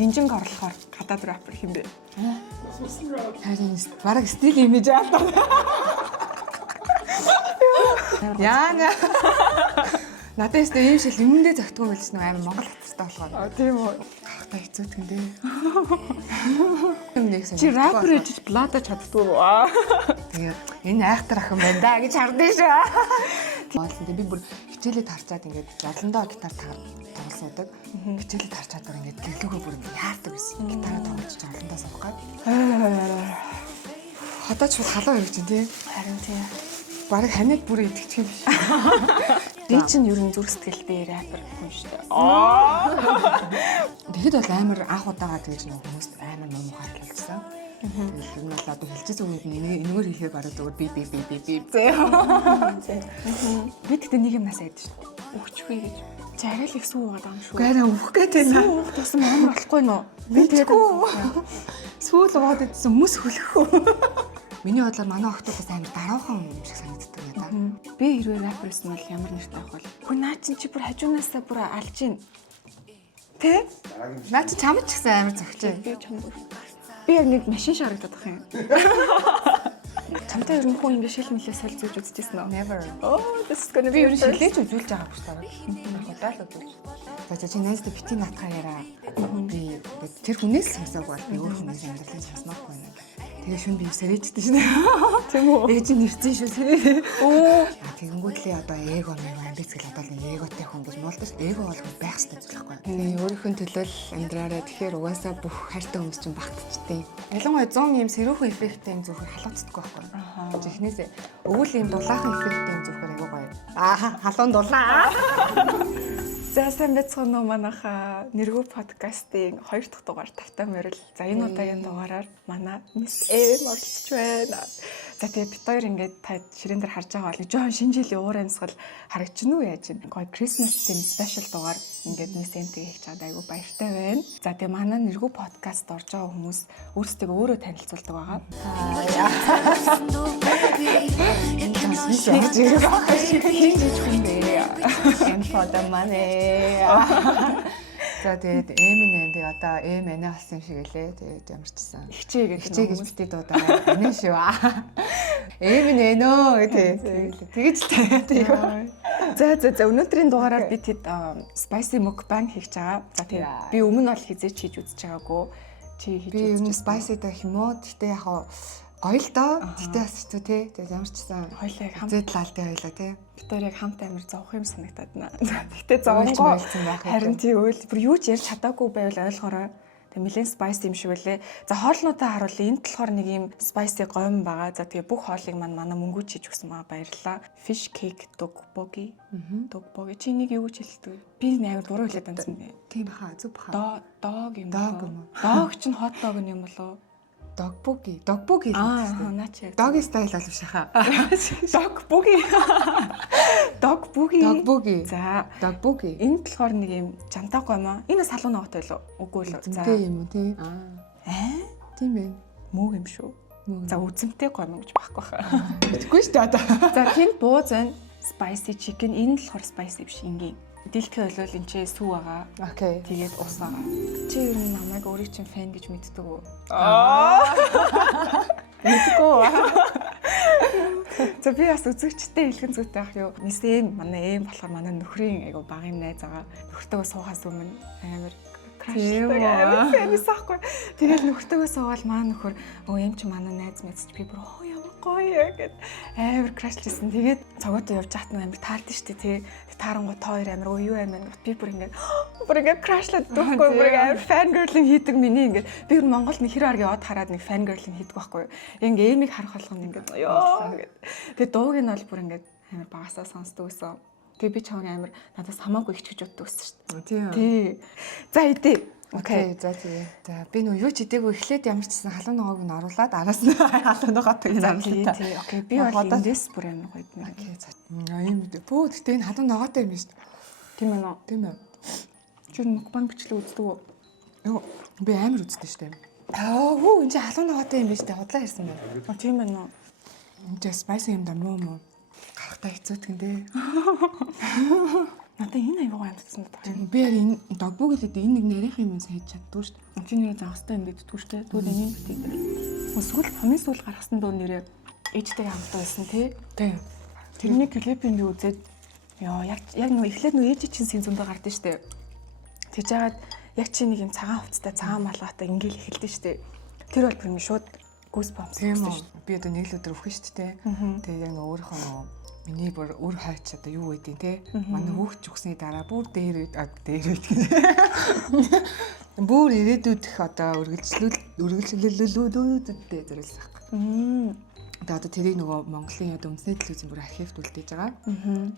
гинжинг орлохоор гадаад рэпер хэм бэ? Харин бараг стил имиж аа. Яана. Надад өстө ийм шил юмдээ зөгтгөө билсэн нэг амар Монгол хатартай болгоо. Тийм үү. Гахтай хэцүү тэндээ. Чи рэпер гэж бладаж чаддгүй юу? Тэгээд энэ айхтар ах юм байна да гэж хардсан шүү. Болсон би бүр хичээлээ тарчаад ингээд жолондоо гитар тоглосоодаг. Хичээлээ тарчаад бүр ингээд гэлүүгөө бүр ингээд яардаг байсан. Гитараа тоглож жолондоо суух гээд. Хотоо ч халуун юм чинь тий. Харин тийм. Бараг ханиад бүр итгэчих юм биш. Би чинь ер нь зүрх сэтгэлтэй рэпер хүн шүү дээ. Тэгэхэд бол амар анх удаага тэгж нэг хүмүүст амар ном харуулсан. Тэгээд энэ бол одоо хэлчихсэн үед энэгээр хэлэхээр бараг зүгээр би. Би тэгтээ нэг юм насаад шүү. Өгчихвээ гэж. Жаргал их сүү байгаа юм шүү. Гэрээ өөх гэдэг нэ. Сүү өөх тусам амар болохгүй нөө. Би тэгээд сүүл уугаад идсэн хүмүүс хөлөх. Миний бодлоор манай охтуудаас амар дараахан юм шиг санагддаг надаа. Би хэрвээ рэпер гэсэн бол ямар нэртэй авах вэ? Хөө наа чи бүр хажуунаасаа бүр алж гин. Тэ? Наа чи чамд ч гэсэн амар зөгч. Би чамд. Би яг нэг машин шарагдаад байх юм. Чамтай ер нь хүн ингэ шил мэлээ солилцож үзчихсэн үү? Never. Oh, this is gonna Би be ер нь шилээж үзүүлж байгаа биш таа. Удаал үзүүлж. За чи найзтай бити натхаа яраа. Би тэр хүнээс сонсоогүй бол би өөр хүнээс амьдралыг сонсноогүй байна. Тэгээ шүн би сэрээжтэй шнэ. тийм үү? Ээж нь нэрцэн шүү сэрээ. Оо, тэгэнгүүтлээ одоо эго нэг амбиц гэл одоо нэг эготой хүн гэж муулдаж эго болгох байх хэрэгтэй зүйлэхгүй. Тэгээ өөрийнхөө төлөө амьдраараа тэгэхээр угаасаа бүх хайртай хүмүүс чинь багтчихдээ. Ялангуяа 100 юм сэрүүхэн эффекттэй юм зөвхөн халууцдаггүй байхгүй. Жихнээсээ өвөл юм дулаахан эффекттэй юм зөвхөн айгуу гоё. Халуун дулаа. за сайн байцгаана уу манайха нэргүү подкастын 2 дахь дугаар тавтай мөрөл. За энэ удаагийн дугаараар манай Miss M оролцож байна. За тэгээ бид хоёр ингээд та ширээн дээр харж байгаа бол жоон шинэ жилийн уур амьсгал харагдчихна уу яаж юм. Гоё Christmas team special дугаар ингээд Miss M-тэй хийж чад айгуу баяртай байна. За тэгээ манай нэргүү подкаст орж байгаа хүмүүс өөрсдөө өөрөө танилцуулдаг байгаа. And for the money. За тэгээд Эминэн тэгээ одоо Эм анаа болсон юм шиг элэ. Тэгээд ямар ч гэсэн Хичээ гэдэг хичээ гэж битээ дуудаа. Анаа шүү. Эминэн өө тэгээд тэгэж тэгээ. За өнөөдрийн дугаараар бид хэд spicy mukbang хийж байгаа. За тэгээд би өмнө бол хизээч хийж үзэж байгаагүй. Чи хийж би ер нь spicy дэх юм уу? Гэтэ яг гоё л доо. Гэтэ бас хэцүү те. Тэгээд ямар ч гэсэн хоёлаа яг хамт зэдлалтай байлаа те. бид хоёр яг хамт амир зовх юм санагдаад байна. Гэтэ зовгоо харин тий үйл бүр юу ч ярьж чадаагүй байвал ойлгоорой. Тэгээ нэлээд spicy юм шиг үлээ. За хоолнуудаа харуулъя. Энд болохоор нэг юм spicy гомь байгаа. За тэгээ бүх хоолыг манай мөнгөж хийж өгсөн байгаа баярлалаа. Fish cake tteokbokki. Tteokbokki чи нэг юу гэж хэлдэг вэ? Би амар буруу хэлээд байна юм. Тийм хаа зүг хаа. Дог юм. Дог Дог чинь hot dog юм болоо. Dogbogi наач яг Doggy style бол биш хаа. Dogbogi. За Dogbogi. энэ болохоор нэг юм жамтай гомоо. Энэ бас халуун ноготой л үгүй л. За тийм үү тий. Тийм ээ. Мөг юм шүү. За үзэмтэй гомоо гэж байхгүй хаа. Мэдгүй шүү дээ одоо. За тэнд бууз байна. Spicy chicken. Энэ л болохоор spicy биш ингийн. Дэлхий болвол энэ ч сүү байгаа. Окей. Тэгээд ус байгаа. Чи ер нь намайг өөрийг чинь фэн гэж мэддэг үү? Мэдгүй. За би бас үзэгчтэй хэлхэн зүйтэй ах юу. Мис Эм манай Эм болохоор манай нөхрийн айгу багын найз байгаа. Нөхөртөөгөө суухаас өмнө амар краштай амар фэнээс ахгүй. Тэгээд нөхөртөөгөө суугаад манай нөхөр Эм чи манай найз мэдчих би бүр ямар гоё гэд амар крашлжсэн. Тэгээд цогоотой явж хат амар таалдсан шүү дээ тий. Таарангуу та хоёр амар уу юу амар би бүр ингээд крашлаад дуухгүй бүр амар фангирлинг хийдэг миний ингээд би бүр Монголд нэг хэр арга яваад хараад нэг фангирлинг хийдэг байхгүй юу. Ингээ Эмиг харах болгоно ингээд ёо гэд. Тэгээд дууг нь бол бүр ингээд амар багасаа сонсдог гэсэн. Тэгээд би чамайг амар надаас хамаагүй их гэж боддог гэсэн шүү дээ. Тий. За идэ. Окей. За тий. За би нөө юу ч идээгүй эхлээд ямар ч гэсэн халуун ногоог нь оруулаад араас нь халуун ногоотой зарлаа. Тий. Окей. Би бол эндээс бүр амар гоё юм. Окей. За. Ийм бөө гэхдээ энэ халуун ногоотой юм шүү дээ. Тийм ээ нөө. Тийм ээ. Чи мукбанг бичлэг үздэг үү? Йоо би амар үздэг шүү дээ. Хөө энэ халуун ногоотой юм биш үү? Худлаа ирсэн байна. Тийм ээ нөө. Энэ spicy юм да муу. Гарахтаа хэцүүтгэн дээ. Надад энэ аюугаа амтсан даа. Би яг энэ догбог хэлээд энэ нэг нарийнх юм хийж чаддгүй шүү дээ. Чи нэрээ загастай юм биддгүү шүү дээ. Тэгвэл энийг битээдэг. Эсвэл хамгийн сүүл гаргасан дөө нэрээ ээжтэйгээ хамт байсан тий. Тийм. Тэрний клипийг би үзээд ёо яг нэг эхлээд нэг ээж чинь син зөндөө гардыг штэ. Тэгж яагаад яг чи нэг юм цагаан хувцастай цагаан малгайтай ингээл эхэлдэж штэ. Тэр бол бүр шууд goosebumps гэсэн штэ. Би одоо нэг л өдөр өвхөн штэ. Тэгээ яг өөрийнхөө нөгөө миний бүр өөр хайч одоо юу байдیں۔ Тэ манай хүүхд өгсний дараа бүр дээр бүр ирээдүйдх одоо үргэлжлүүлэлүүдтэй зориулсан хэрэг. Тэгээ одоо тэрийг нөгөө Монголын одоо үндэсний телевизэн бүр архивт үлдээж байгаа.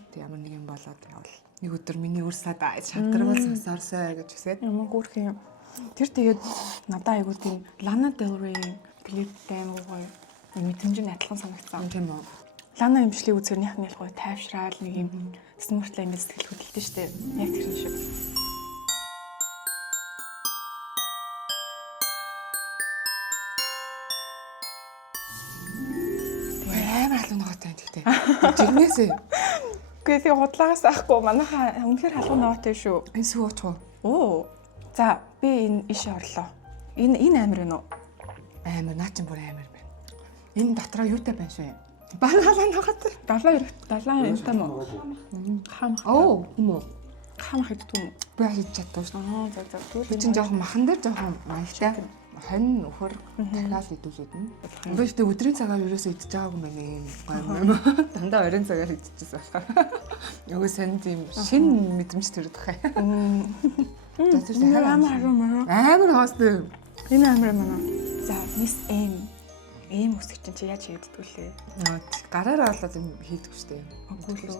Тэг ямар нэг юм болоод явал нэг өдөр миний үр садаа шантарвал сонсоорсоо гэж хэсгээд ямар гүрх юм. Тэр тэгээд надад айгуу тийм Lana Del Rey клиптэй амар гоё мэдрэмж нь адилхан санагдсан. Тийм үү. Лана имжлийг үзээр нэг гоё тайвшраал нэг юм смуртлаа ингэ сэтгэл хөдлөлтөө штэ. Яг тэр шиг. Амар халуун ногоотой гэхдээ. Жигнэсээ. Үгүй тийм худлаагаас авахгүй манайхаа үнэхээр халуун ногоотой шүү. Энэ сууч уу? Оо. За би энэ ишээ орлоо. Энэ амар байна уу? Амар наа чин бүр амар байна. Энэ дотроо юутай байна шүү. Баналаа ногоотой. 70 юм таа мó. Хам. Оо, юм уу? Хам хийддэг юм уу? Би хийж чаддаг шүү. За. Би чинь жоохон махан дээр жоохон маягтай. Хонь нөхөр дахиад идүүлээд нь. Би ихтэй өдрийн цагаар ерөөсөө идэж байгаагүй мэн юм. Дандаа оройн цагаар идчихсэн болохоор. Нөгөө сан тийм шин мэдрэмж төрөд бахаа. Амар хоостой. Энэ амар мана. За, Miss M. Эм үсгч чи яаж хийддэг лээ? Гараараа болоод юм хийдэг шүү дээ. Үгүй л.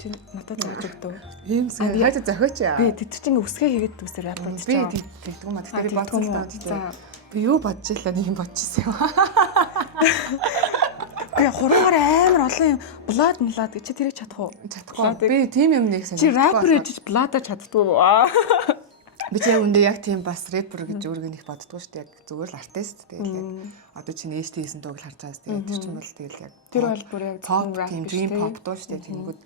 Чи надад яаж өгдөө? Иймсээ хайж зохиоч яа. Би тэд чинь үсгээ хийгээд үсээр япаа. Би тэгдэг юм а. Тэгэхээр би бодсон. Би юу бодож илаа нэг юм бодчихсон юм. Би хуруугаар амар олон юм блад гэж чи тэрийг чадах уу? Чадахгүй. Би тийм юм нэг санагдав. Чи рэпер гэж бладаар чаддгүй юу? Би ч яг үндэ яг тийм бас рэпер гэж өөргөө их боддгоо шүү дээ. Яг зүгээр л артист тэгэл яг одоо чи нээштэй хийсэн дууг харж байгаас тэгээд тэр чинь бол тэгэл яг тэр бол бүр яг pop тийм dream pop дуу шүү дээ. Тэнгүүд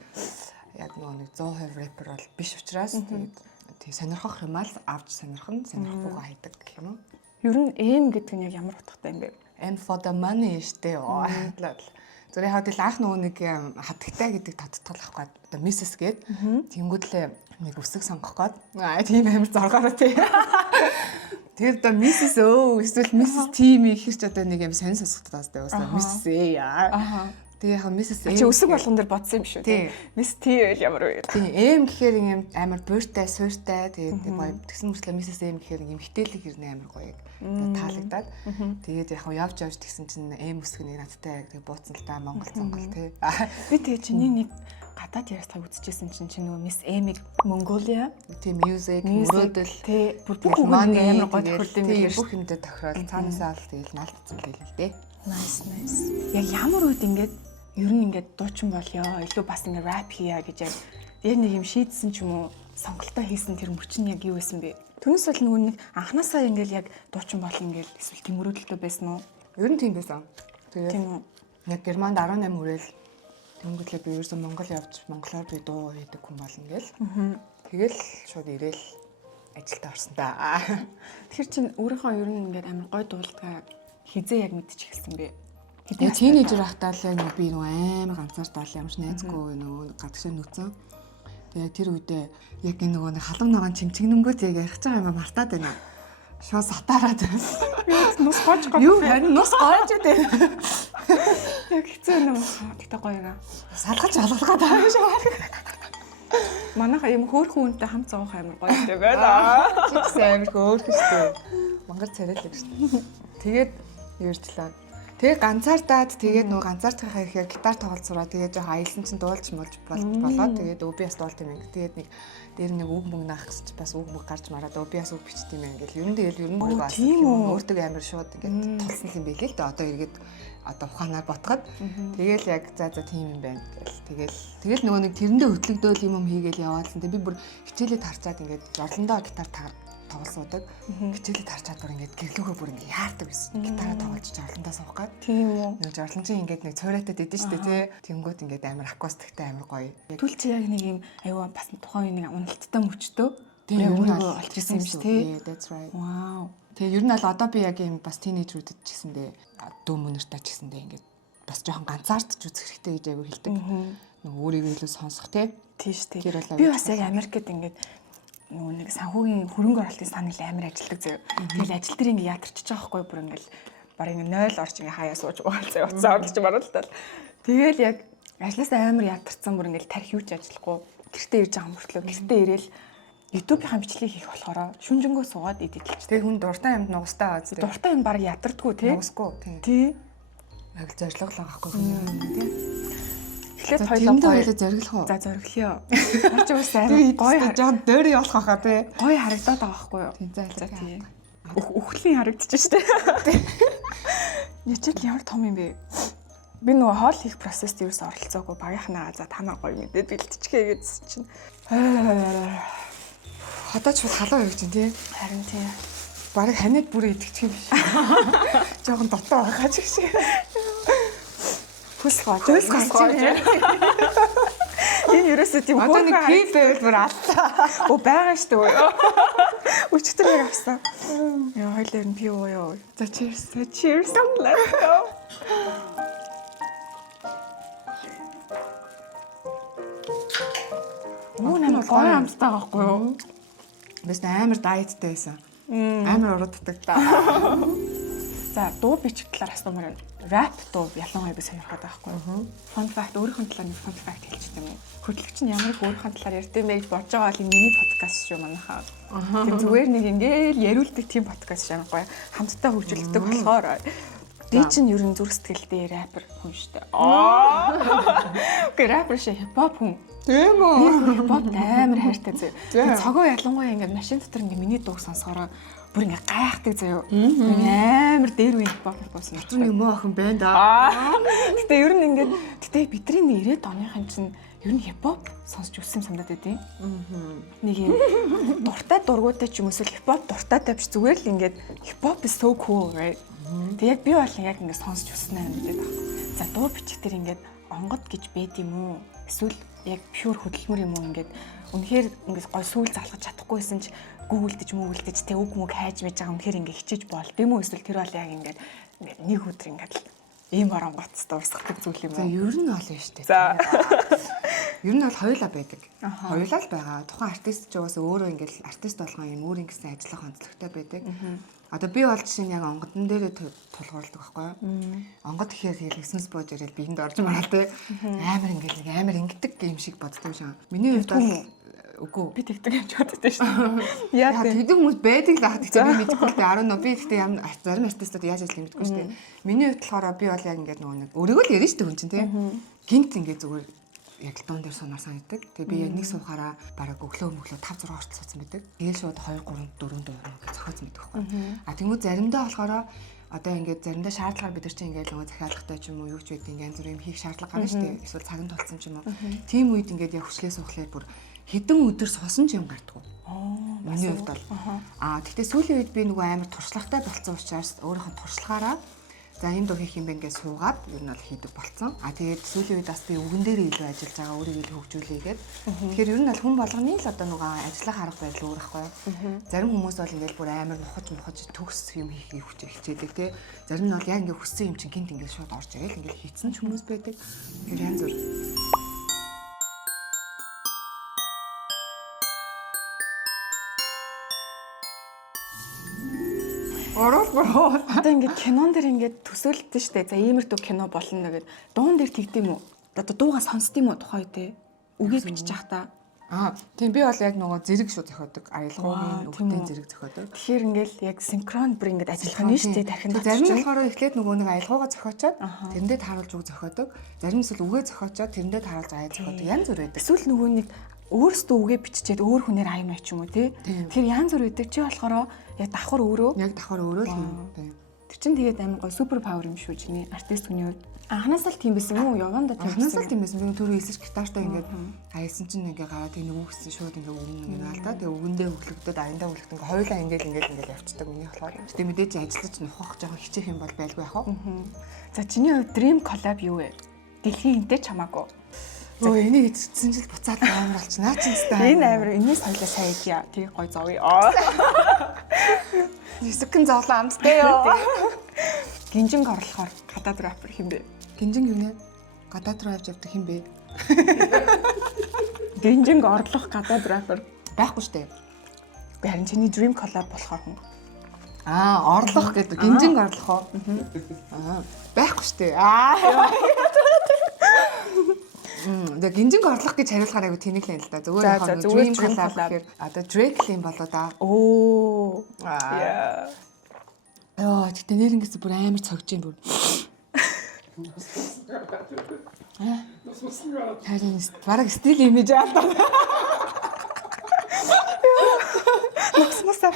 яг нэг 100% рэпер бол биш учраас тэгээд тий сонирхох юм аа л авч сонирхохгүйгээ хайдаг гэх юм уу? Ер нь эм гэдэг нь яг ямар утгатай юм бэ? M for the money штэ. Зүгээр яг л анх нөгөө нэг хатагтай гэдэг тодтол авахгүй одоо Mrs гээд тэнгүүдлээ нэг үсэг сонгох гээд тийм амар зоргоороо тий. Тэр одоо Mrs эсвэл Mrs Team ихэрч одоо нэг юм сонь сонсогдоод байгаа Mrs яа. Тэгээ яг Mrs чи үсэг болгон дээр бодсон юм шүү тий. Miss T л ямар вэ? Тийм M гэхээр юм амар буйртай, суйртай тэгээд гоё тэгсэн мөрчлөө Mrs M гэхээр юм эмхтэлэг хэрнээ амар гоё таалагдаад тэгээд яг явж тэгсэн чинь M үсэг нэг надтай яг бууцсан л та Монгол цонгол тий. Би тэгээ чиний нэг гадаад ярилцлага үзчихсэн чинь нөгөө Miss M-ийг Mongolia тийм music мөрөөдөл тий бүх хүн амар гоё тохиолдсон юм биш бүх юмдээ тохирол цаанаасаа л тэгэл наалтцсан л дээ. Nice. Яг ямар үед ингээд ер нь ингээд дуучин болёо илүү бас ингээд рэп хийя гэж яг нэг юм шийдсэн ч юм уу сонголтоо хийсэн тэр мөч нь яг юу байсан бэ? Түүнээс бол нөгөө нэг анханасаа ингээд яг дуучин бол ингээд эсвэл тийм мөрөөдөлтөө байсан уу? Ер нь тийм байсан. Тэгээд тийм үү. Яг Германд 18 хүрээл тэнгуүлээ би ерөөсөн Монгол явж монголоор би дуу хийдэг хүн болно гээл. Тэгэл шууд ирээл ажилдаа орсон да. Тэгэхээр чинь өөрийнхөө ер нь ингээд амар гой дуулдгаа хизээ яг мэдчих эхэлсэн бэ? Тэгээ тийнейжер ахтаа л яг би нөгөө амар ганцаартай л ямарч найзгүй нөгөө гадагшаа нүцэн. Тэгээ тэр үедээ яг энэ нөгөө халуун ногоон чимчгэнэнгүүт яг ярих байгаа юм мартаад байна. Шууд сатаараад. Нус гож гоо. Юу харин нус гойж дээ. Яг хэцүү юм. Тэгтээ гоё яа. Салгаж алгалгаад байгаа шүү. Манайха юм хөөрхөн үнтэй хамт зоох амар гоё дээ байна. Чигс амар хөөрхөн шүү. Монгол царайлаг шүү. Тэгээд юурчлаа. Тэгээ ганцаардаад тэгээд нөгөө ганцаардахаа ихээр гитар тоглож сураа тэгээд жоохон аялсан чинь дуулж молж болоод тэгээд би бас дуулт юм ингээ. Тэгээд нэг дээр нэг үг мөнгө наах гэж бас үг мөнгө гарч мараад би бас үг бичт юм ингээл. Ер нь бас өөртөө амар шууд ингээ тулсан юм билээ л дээ. Одоо эргээд одоо ухаанаар ботгоод тэгэл яг за тийм юм байна гэл. Тэгэл нөгөө нэг тэрэндээ хөтлөгдөөл юм хийгээл яваалсан. Тэгээд би бүр хичээлээ тарчаад ингээд жорлондоо гитар тоглосуудаг. Хичээлээ тарч чадвар ингээд гэрлүүгөө бүр ингээд яардаг гэсэн. Гитараа тоглож жорлондоо суух гээд. Тийм үү. Нэг жорлончин ингээд нэг цойротод идэв штэ тий. Тэнгүүд ингээд амар акустиктэй амар гоё. Түл чи яг нэг юм аюу бас тухайн нэг уналттай мөчтөө. Тэгээ өөрөө олж ирсэн юм шүү тий. That's right. Вау. Тэгээ ер нь бол одоо би яг юм бас тийнейжрүүдэд ч гэсэндээ дүү мөнөртэй ч гэсэндээ ингээд бас жоохон ганцаардч үзэх хэрэгтэй гэж аягүй хэлдэг. Нэг өөрийгөө илүү сонсох тий. Тийш тий. Би бас яг Америкт ингээд нөгөө нэг санхүүгийн хөрөнгө оруулалтын санал амар ажилдаг заяа. Тэгэл ажил дээр ингээд ядарчиж байгаа хгүй бүр ингээд баг ингээд 0 орж ингээд хаяа сууж байгаа заяа. Уцаа орлож баруул. Тэгэл яг ажлаасаа амар ядарсан бүр ингээд тарих юуч ажиллахгүй. Гэртээ ирж байгаа мөртлөө гэртээ ирээл YouTube-ийн бичлэгийг хийх болохоор шүнжэнгөө суугаад эдитэлж. Тэгээ хүн дуртай юмд нугастай аа зү. Дуртай юм баг ядардггүй тий. Нугасгүй тий. Тий. Яг зориг л байгаа хгүй хүн тий. Эхлээд хоёлоо зориглох уу? За зориглоё. Харж уусаа гоё жоохон дөөрий болох байхаа тий. Гоё харагдаад байгаа байхгүй юу? За тий. Өхлийн харагдчих штэ. Ячил ямар том юм бэ? Би нөгөө хоол хийх процесст ерөөс оролцоогүй багийнхнаа за танаа гоё мэдээд бэлтчихээ гэдсэн чинь. Одоо ч халаа явж чинь тий. Харин тий. Бараг ханиад бүрээ идэгчих юм биш. Жохон дотоо байгаа ч гэсэн. Хүс гоож. Энэ ерөөсөө тийм одоо нэг кейп байвал бүр аллаа. Оо байгаа штэ өө. Өчтөр яг авсан. Яа хоёлаа нь пи уу ёо. За cheers. Cheers. Let's go. Мөн амар гоё амттай байхгүй юу? Бис амар дайеттай байсан. Амар урууддаг. За дуу бичих талаар асуумаар байна. Rap дуу ялангуяа би сонирхоод байгаа байхгүй юу? Fun fact өөрийнхөө талаар нэг fun fact хэлчих юм уу? Хөтлөгч нь ямар их өөрийнхөө талаар ярьд юм бэ гэж бодож байгаа бол энэ миний подкаст шүү манайхаа. Тийм зүгээр нэг ингээл яриулдаг тийм подкаст шүү байхгүй юу? Хамтдаа хөгжүүлдэг болохоор би чинь ер нь зүрх сэтгэлтэй рэпер хүн шүү дээ. Окей рэпер шиг хипхоп хүн. Тийм үү? Хипхоп амар хайртай зөө. Цогоо ялангуяа ингээд машин дотор ингээд миний дууг сонсохороо бүр ингээ гайхдаг заяо. Амар дээр үе хипхоп болсон. Тэр нэг муу охин байна да. Гэтэ ер нь ингээд бидний 90-ад оныхын чинь ер нь хипхоп сонсч өссөн юм санагдаад байдیں۔ Нэг юм дуртай дургуудтай ч юм эсвэл хипхоп дуртай тавьж зүгээр л ингээд хипхоп is so cool right. Тэг яг би бол яг ингээд сонсч өснө юм гэдэг байна. За дуу бичих дээр ингээд онгод гэж байд юм уу? Эсвэл яг pure хөдөлмөр юм уу ингээд үнэхээр ингээд гой сүүл залгаж чадахгүйсэн ч гүйлдэж тэг үг мөг хайж байж байгаа үнэхээр ингээд хичээж бол тийм үү эсвэл тэр бол яг ингээд нэг өдөр ингээд ийм оронгоцтой урсгадаг зүйл юм уу? За ер нь бол юм шүү дээ. За ер нь бол хоёулаа байдаг. Хоёулаа л байгаа. Тухайн артист ч угаасаа өөрөө ингээд артист болгон юм өөр ингэсэн ажиллах онцлогтой байдаг. Одоо би бол жишээ нь яг онгодон дээрээ тулгуурладаг байхгүй юу? Онгод ихээр хэлгснэс бууж ирэл биенд орж мараа те. Амар ингээд амар ингэдэг юм шиг боддог шээ. Миний хувьд бол үгүй би тэгдэг юм ч боддог шүү. Яа тэгдэг хүмүүс байдаг л ахдаг тийм би мэдэхгүй л дээ 10 би гэхдээ зарим артистууд яаж ажиллах юм гэдэггүй шүү дээ. Миний хувьд болохоор би бол яг ингээд нөгөө нэг өөрийгөө л ярина шүү дээ хүн чинь те. Гинт ингээд зүгээр яг л дуун дээр сунаар санагддаг. Тэгээ би яг нэг суухаараа бараг өглөө 5 6 хүртэл суудсан байдаг. Тэгээл шууд 2 3 4 дуу гэж зохиоцсон байдаг байхгүй. А тэгмүү заримдаа болохоор одоо ингээд заримдаа шаардлага бид нар чинь ингээд нөгөө захиалгатай ч юм уу юу ч байдаг янз бүрийн хийх шаардлага гарна шүү дээ. Эсвэл цагт тулцсан ч юм уу. Тийм үед ингээд яг хүчлээ суухлаар бүр хэдэн өдөр суусан ч юм гардггүй. Миний хувьд бол. Тэгтээ сүүлийн үед би нөгөө амар туршлагатай болсон учраас өөрийнхөө туршлагаараа за энэ дуу хийх юм бэ гэж суугаад ер нь бол хийдэг болсон. Тэгээд сүүлийн үед бас би үгэн дээр илүү ажиллаж байгаа өөрийгөө илүү хөгжүүлээгээд. Тэгэхээр ер нь бол хүн болгоны л одоо нөгөө ажиллах арга барил өөр ахгүй юу. Зарим хүмүүс бол ингээл бүр амар нухаж төгс юм хийхийг хичээдэг тий. Зарим нь бол яг ингээ хүссэн юм чинь гинт ингээл шууд орж ирээл ингээл хийцэн ч хүмүүс байдаг. Тэгэхээр янз бүр. Одоо ингээд кинон дэр ингээд төсөөлдсөн шүү дээ. За иймэрхүү кино болно гэдэг. Дуун дээр тэгдэм үү? Одоо дуугаа сонсд юм уу тухай дээ? Үгийг бичиж явах та. Тийм би бол яг нөгөө зэрэг шүү зохиодог. Аялгаугийн үгтэй зэрэг зохиодог. Тэгэхээр ингээл яг синхрон бүр ингээд ажиллах нь шүү дээ. Тархинд зарим нь болохоор эхлээд нөгөө нэг аялгаугаа зохиочоод тэрэндээ тааруулж үг зохиодог. Зарим нь үгээ зохиочоод тэрэндээ тааруулж аяа зохиодог. Янз бүр байдаг. Эсвэл нөгөө нэг өөрөөсөө үгээ биччихээд өөр хүнээр аймаа ч юм уу тий. Тэгэхээр янз бүр байдаг. Чи болохоор яг давхар өөрөө л юм. Тэр Тэр чинь тэгээд амар гоё супер павер юм шүү чиний артист хүний хувьд. Анханасаа л тийм байсан юм уу? Яванда тийм Анханасаа л тийм байсан. Би түрүү хэлсэн гитартаа ингээд хаясан чинь ингээ гараад энэ өгсөн шууд ингээ өгнө ингээ аль та. Тэгээ өгөндөө хөглөгдөд аяндаа хөглөгд ингээ хоёулаа ингээл явцдаг үний болохоор. Тэгээ мэдээж ажиллаж нухах жоохон хичээх юм бол байлгүй яах вэ? За чиний хувьд dream collab юу вэ? Дэлхийн хинтэй чамаагүй. Өө энийг эцэгсэн жил буцаад амар болчихно ч юм байна. Энэ амар энэс хоёлаа сайн идья. Тэгээ гой зовё. Нисгэн зовлон амттай ёо. Гинжинг орлохоор гадаад рэпер хэм бэ? Гинжин юу нэ? Гадаад руу авч явдаг хэм бэ? Гинжинг орлох гадаад рэпер Байхгүй штэ. үгүй харин чиний dream collab болохоор хүн. Орлох гэдэг. Гинжинг орлох оо. Байхгүй штэ. Тэгээ гинжинг орлох гэж хариулахаар айгу тэнэг л юм л да. Зүгээр dream collab гэхээр одоо Drake юм болоо да. Оо. Яа, тэгтээ нэрнгээс бүр амар цогж юм бүр. Харин бараг стил имиж аалаа. Насмасаа.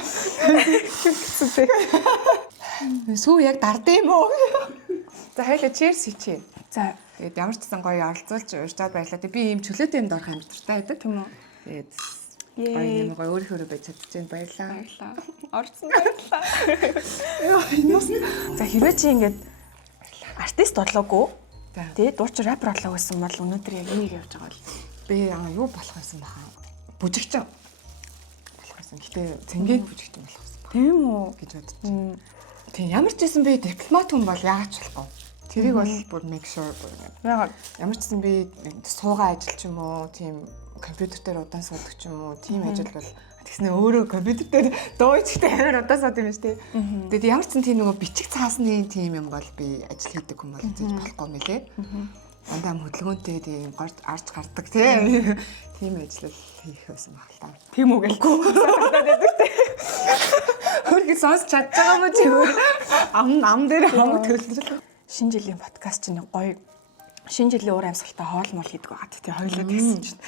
Сүү яг дардсан юм уу? За хоёлаа cheers хийчихье. За тэгээд ямар ч гэсэн гоё оролцуулж урьжаад баярлаа. Би ийм чөлөөтэй юмд орох амжилттай байдаг тийм үү. Тэгээд гоё юм гоё өөрийнхөө байж чадчихээн баярлаа. Баярлаа. Орцсон баярлаа. За хэрвээ чи ингээд артист болоогүй. Тэгээд дуучин рэпер болоо гэсэн бол өнөөдөр яг энийг явж байгаа бол Би юу болох байсан баха? Бүжигчин болох байсан. Гэтэ цэнгээд бүжигчин болох байсан баха. тийм үү гэж бодчих. Тийм ямар ч байсан би дипломат хүн бол яач болохгүй. Тэрийг бол бүр make sure бүр яагаад ямар ч гэсэн би суугаа ажил ч юм уу, тийм компьютер дээр удаан суудаг ч юм уу, тийм ажил бол тэгснэ өөрөө компьютер дээр дууйчтай амар удаан сууд юм шүү дээ. Тэгээд ямар ч гэсэн тийм нөгөө бичих цаасны тийм юм бол би ажил хийдэг хүн бол хийж болохгүй мөлий. Дандаа хөдөлгөөнтэй тийм арч гардаг тийм ажил хийх байсан баг л та. тийм үү гэлгүй Хөргөд сонсч чадж байгаа мó чи ам дээр хамаг төлөвлөл. шинэ жилийн подкаст чинь гоё шинэ жилийн уур амьсгалтай хоол мол хийдэг байгаа. Тэгээ хоёлоо тэгсэн чинь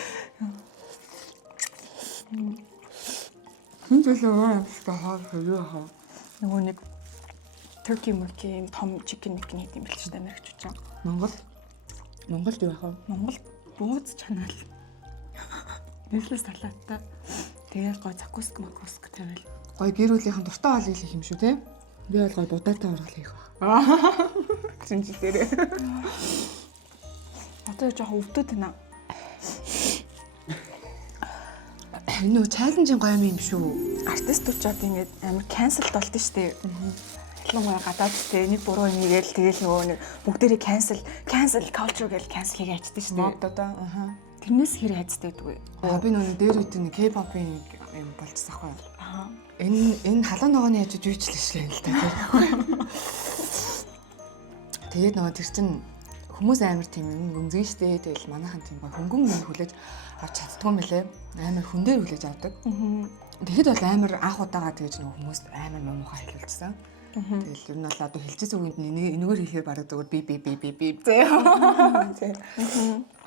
Хин төлөө амстай хоол хөрөө хаа. нөгөө нэг turkey мөркийн том chicken meat хийх юм бэл ч дээ Америкч учраас. Монголд юу яах вэ? Монгол бууз чанал. Нийслэл салааттай. Тэгээд гоё закуск макуск тавил. Гоё гэр бүлийнхэн дуртай хоол хийх юм шүү те. Би бол гоё будаатай ургал хийх баг. Шинэ жилээрээ. Одоо жоохон өвдөд байна. Энэ нөө чаленжийн гоё юм шүү. Артистууд ингээд амар cancel болд нь штэ. Ялангуяа гадаад штэ нэг буруу юм игээл тэгэл нөгөө нэг бүгдээрээ cancel culture гэж cancel хийгээ ачдаг штэ. Мод одоо Тэрнээс хэр хайцтай байдаг вэ? би нөгөө дээр үед нэг K-pop-ын юм болчихсон хгүй. Аа. Энэ халуун ногооны яж үйчлээ шиг л та. Тэгээд нөгөө тэр чин хүмүүс амар тийм юм үнзгэн штэ. Тэгэл манайхан тийм хөнгөн юм хүлээж авч чаддгүй юм лээ. Амар хүн дээр хүлээж авдаг. Тэгэхэд бол амар анх удаага тэгэж нөгөө хүмүүс амар муухай хэлүүлчихсэн. Тэгэл ер нь бол одоо хэлчихсэн үгэнд энэгээр хэлэхээр бараг зөвөр би.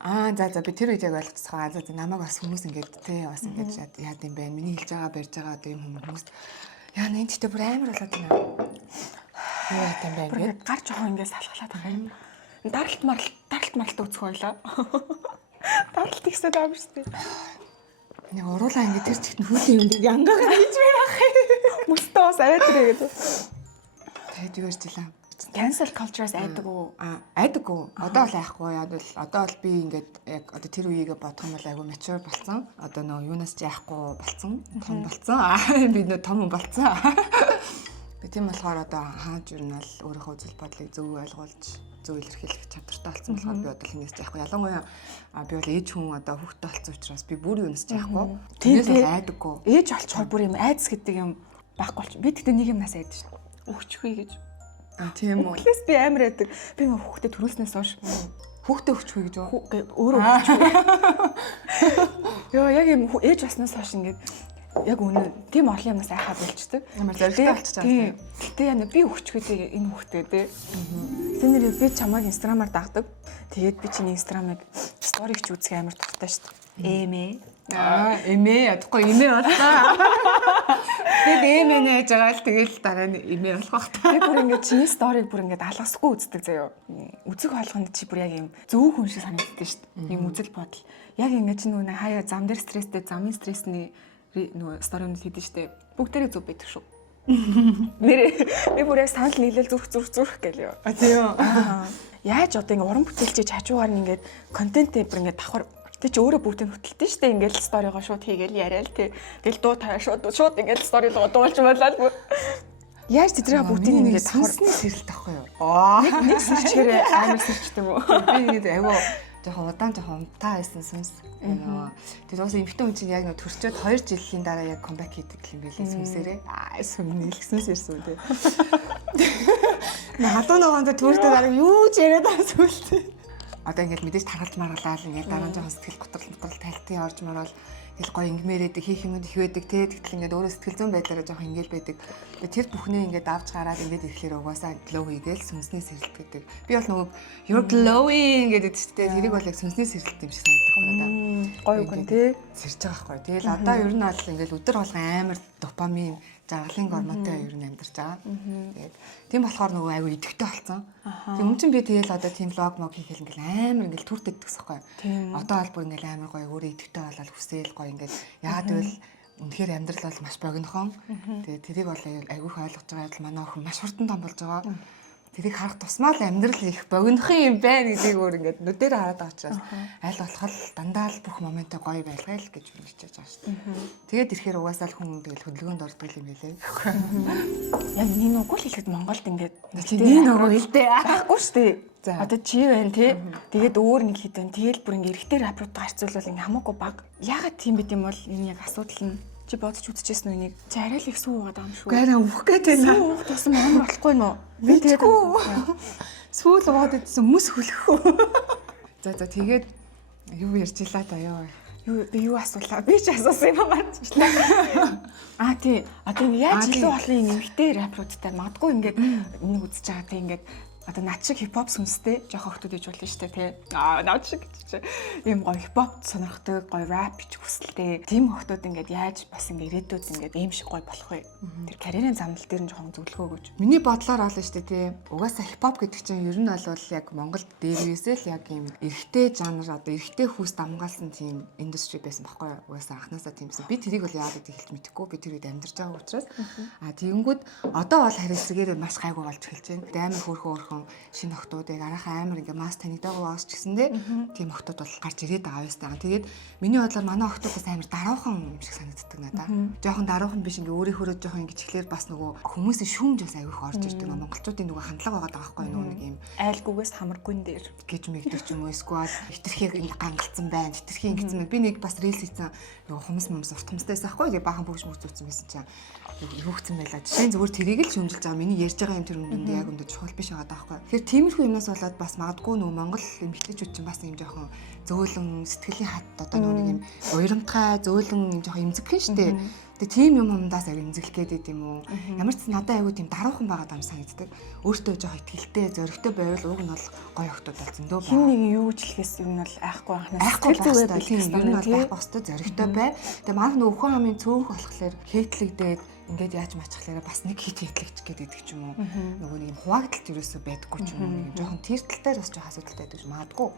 За би тэр үед яг ойлгоцгоо. За намайг бас хүмүүс ингэж те бас ингэж яад юм бэ? Миний хэлж байгаа барьж байгаа одоо юм хүмүүс яа нэ ч тэ бүр амар болоод байна. Юу яат юм бэ ингээд Гар жоохон ингээд салхалаад байгаа юм. Даралт маралт үүсэх байлаа. Даралт ихсээд байгаа юм шүү дээ. Нэг уруулаа ингээд тэр чигт хөөлийн юм янгаа хийж байх. Мөстөө бас аваад ирээ гэдэг. Тэгээд юу ярьчлаа. Cancel culture-аас айдаг уу? Айдаггүй. Одоо бол айхгүй. Одоо бол би ингээд яг одоо тэр үеийгээ бодох юм бол айгүй mature болсон. Одоо нөө юунаас ч айхгүй болсон. Том болсон. Би нөө том хүн болсон. Тийм болохоор одоо хааж юу нь бол өөрийнхөө үзэл бодлыг зөв ойлгуулж зөв илэрхийлэх чадвартай болсон болохоор би одоо хинээс яахгүй. Ялангуяа би бол ээж хүн одоо хүүхдтэй болсон учраас би бүр юунаас ч яахгүй. Тэрнээс бол айдаггүй. Ээж олчхоор бүр юм айдас гэдэг юм байхгүй болчих. Би тэгтээ нэг юмнаас айдаж шин. Өгчихгүй гэж. Тийм үү. Хүүхлээс би амар айдаг. Би мөн хүүхдэд төрүүлснээс хойш хүүхдээ өгчихгүй гэж өөрөө өгчихгүй. Йоо яг юм ээж болсноос хойш ингээд яг үнэ тийм олон юмнаас айхаад болчдөг. Ямар зоригтой болчихсон. Гэтэ яна би өгчихгүй энэ хүүхдээ те. Тэнийг би чамайг инстаграмаар дагдаг. Тэгээд би чиний инстаграмыг сториг ч үзэх амар дуртай шүү дээ. Эмэ. Эмээ ядахгүй эмээ боллоо. Тэгээд эмээ нээж байгаа л тэгэл дараа нь эмээ болох бах. Би бүр ингээд чиний сториг бүр ингээд алгасгүй үздэг заяа. Үзэг болгонд чи бүр яг юм зөв хүн шиг санагддаг шүү дээ. Юм үзэл бодол. Яг ингээд чи нөгөө хаяа зам дээр стресстэй, замын стрессний нөгөө сторинууд хийдэж штэ. Бүгдээрээ зөв байдаг шүү. Би бүр яг санал нийлэл зүрх гэлээ. Тийм. Яаж одоо ингээд уран бүтээлчиж хажуугаар нь ингээд контентээ бүр ингээд давхар Тэ чи өөрөө бүгдийг хөтэлдэн штэ ингээл сторигоо шууд хийгээл яриад тий. Тэгэл дуу тавиа шууд ингээл стори руу дуулж болоод яаж тэдрээ бүгдийг ингээд сонсны сэрэлт ахгүй юу? Нэг сэрчгэрээ амар сэрчдэг юм уу? Би ингээд айгүй жоохон удаан жоохон умтаа байсан сүнс. Тэгээд уусаа эмхтэн хүн чинь яг нэг төрчөөд 2 жилийн дараа яг камбэк хийдэг юм билээ сүнсээрээ. Сүмний илгсэнс ирсэн үү тий. Хадуу ногоонд төртөө дараа юу ч яриад байгаа сүлт. Одоо ингээд мэдээж таргалж маргалаа л ингээд дараа нь жоохон сэтгэл готрол талтын орж марвал тэгэл гоё ингмээрээд хийх юмуд их байдаг те тэгтэл ингээд өөрөө сэтгэл зүйн байдлаараа жоохон ингээд байдаг. Тэгээд тэр бүхнээ ингээд авч гараад ингээд ирэхээр угаасаа glow хийгээл сүнсний сэрэлт гэдэг. Би бол нөгөө you're glowing гэдэг чинь тэрийг бол яг сүнсний сэрэлт юм шиг санагдах байна. Гоё үгэн те сэрж байгаа байхгүй. Тэгэл одоо ер нь бол ингээд өдөр болгон амар допамин жаргалын гормонтой ер нь амьдарч байгаа. Тэгээд тийм болохоор нөгөө аюу идэвхтэй болсон. Тэг юм чин би тэгэл одоо тийм влог мог хийхэл ингээл амар ингээл түр дэддэгс байхгүй. Одоо бол бүр ингээл амар гоё өөрөө идэвхтэй болоод хүсээл гоё ингээд яагаад гэвэл үнэхээр амьдрал бол маш богинохон. Тэгээд тэрийг бол аюух ойлгож байгаа бол манай охин маш хурдан том болж байгаа. Тэрийг харах тусмаа л амьдрал их богинохон юм байна гэдгийг өөр ингээд нүдээр хараад байгаа учраас аль болох дандаа л бүх моментоо гоё байлгаа л гэж хичээж байгаа шүү дээ. Тэгээд ирэхээр угаасаа л хүн тэгэл хөдөлгөөнд ордог юм билээ. Яг нэг үгүй л хэлэхэд Монголд ингээд нэг нөгөө хэлтэй байхгүй шүү дээ. Одоо чи байна тий. Тэгээд өөр нэг хитэн тэгэл бүр ингээд эрэгтэй рапруудаа харьцуулбал ингээд хамаагүй баг. Ягаад тийм бид юм бол энэ яг асуудал нь чи бодож үзчихсэн үнийг чи арай л их сүү уугаад байгаа юм шүү. Гайна уух гэдэг юм. Сүү уух тусам амар болохгүй нөө. Би тэгээд сүүл уугаад идсэн мөс хөлөхөө. За тэгээд юу ярьчлаа та ёо. Юу асуулаа? Би ч асуусан юм аа тий. Одоо яаж илүү олон нэмэгтэй рэпруудтай магадгүй ингээд энийг үзэж байгаа тий ингээд одоо над шиг хипхоп сүнстэй жоох охтууд иж болно шүү дээ тий. Над шиг гэж ийм гоё хипхоп сонирхдаг гоё рэп бич хүсэлтэй. Тийм охтууд ингээд яаж бас ингээд ирээдүйд ингээд ийм шиг гоё болох вэ? Тэр карьерийн замнал дээр нь жоохон зөвлөгөө өгөөч. Миний бодлоор олно шүү дээ тий. Угаасаа хипхоп гэдэг чинь ер нь бол яг Монголд дээрээсээ л яг ийм эрэгтэй жанр одоо эрэгтэй хүүс дамгаалсан тийм индастри байсан байхгүй юу? Угаасаа анханасаа тиймсэн. Би тэрийг бол яагаад гэж хэлж мэдэхгүй. Би тэр үед амьдарч байгаа учраас тэгэнгүүт одоо бол харин эсрэгээр маш гайгүй болж эхэлж байна. Амар хөөрхөн шинэ охтуудыг арайхан амар ингээ масс танигдаагүй байгаас ч гэсэндээ тийм охтууд бол гарч ирээд байгаа юм. Тэгээд миний бодлоор манай охтуудаас амар даруухан юм шиг санагддаг надаа. Жохон даруухан биш ингээ өөрийнхөө жохон ингээ чихлээр бас нөгөө хүмүүсийн шүүмж бас аягүй их орж ирдэг. Монголчуудын нөгөө хандлага байгаа байхгүй нөгөө нэг юм айлгүйгээс хамаргүйн дээр гэж мэгдэг ч юм уу эсвэл хитрхийг гангалцсан байна. Хитрхийг ингэсэн байна. Би нэг бас рилс хийсэн нөгөө хумс урт хумстайс байхгүй. Тэгээ баахан бүгж мөц үзсэн байсан чинь юугцсан байлаа. Жишээ нь зүгээр тэрийг л шүмжилж байгаа. Миний ярьж байгаа юм тэр үндэ яг өндө чухал биш байгаа даахгүй. Тэгэхээр тиймэрхүү юмнаас болоод бас магадгүй нөгөө Монгол эмэгтэйчүүд чинь бас юм жоохон зөөлөн сэтгэлийн хат одоо нэг юм уйрамтгай зөөлөн юм жоохон эмзэгхэн штэ. Тэгээ тийм юмдаас аяг эмзэглэх гээд юм уу? Ямар ч надад аягүй тийм даруухан байгаа юм санагддаг. Өөртөө жоохон ихтэй, зоригтой байвал уг нь бол гоё охтууд болсон дөө. Хин нэг юу ч хэлэхээс юм бол айхгүй анхнаас айхгүй зүгээр бэлэн юм нь бол байх бостой зоригтой бай. Тэгээ манайх нөгөө өхөн хамын цөөнх болохоор хейтлэгдээд ингээд яаж мачхлаараа бас нэг хит хейтлэгч гэдэг ч юм уу. Нөгөө нэг юм хуваагдалт ерөөсөө байдаггүй ч юм уу. Нэг жоохон тэр тал дээр бас жоохон асуудалтай байдаг юм магадгүй.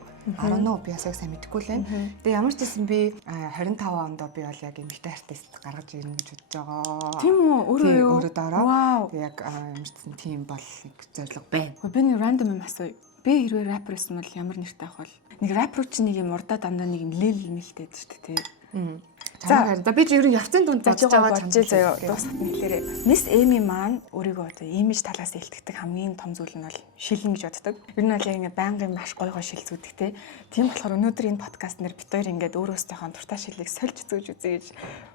Арано би бас яг сайн мэдэхгүй л байна. Тэгээ ямар ч гэсэн би 25 онд би бол яг эмэгтэй артист гаргаж ирнэ гэж бодож байгаа. Тийм үү? Өөрөө дараа. Тэгээ яг ямар ч гэсэн тийм бол нэг зорилго байна. Би нэг рандом юм асууя. Би хэрвээ рэпер байсан бол ямар нэртэй авах вэ? Нэг рэпер чинь нэг юм урдаа дандаа нэг юм лэл мэлтэй байдаг шүү дээ тий. За би ч ер нь явцын дунд бодож байгаа бодож заяа дуусахт нэлээрээ. Мисс Эми маань өөрийгөө одоо имиж талаас илтгэдэг хамгийн том зүйл нь бол шилэн гэж боддог. Ер нь бол яг ингэ байнгын маш гой гой шилцүүдэг те. Тийм болохоор өнөөдөр энэ подкаст нэр бид хоёр ингээд өөрөөсөө дуртай шилийг сольж зөөж үзье гэж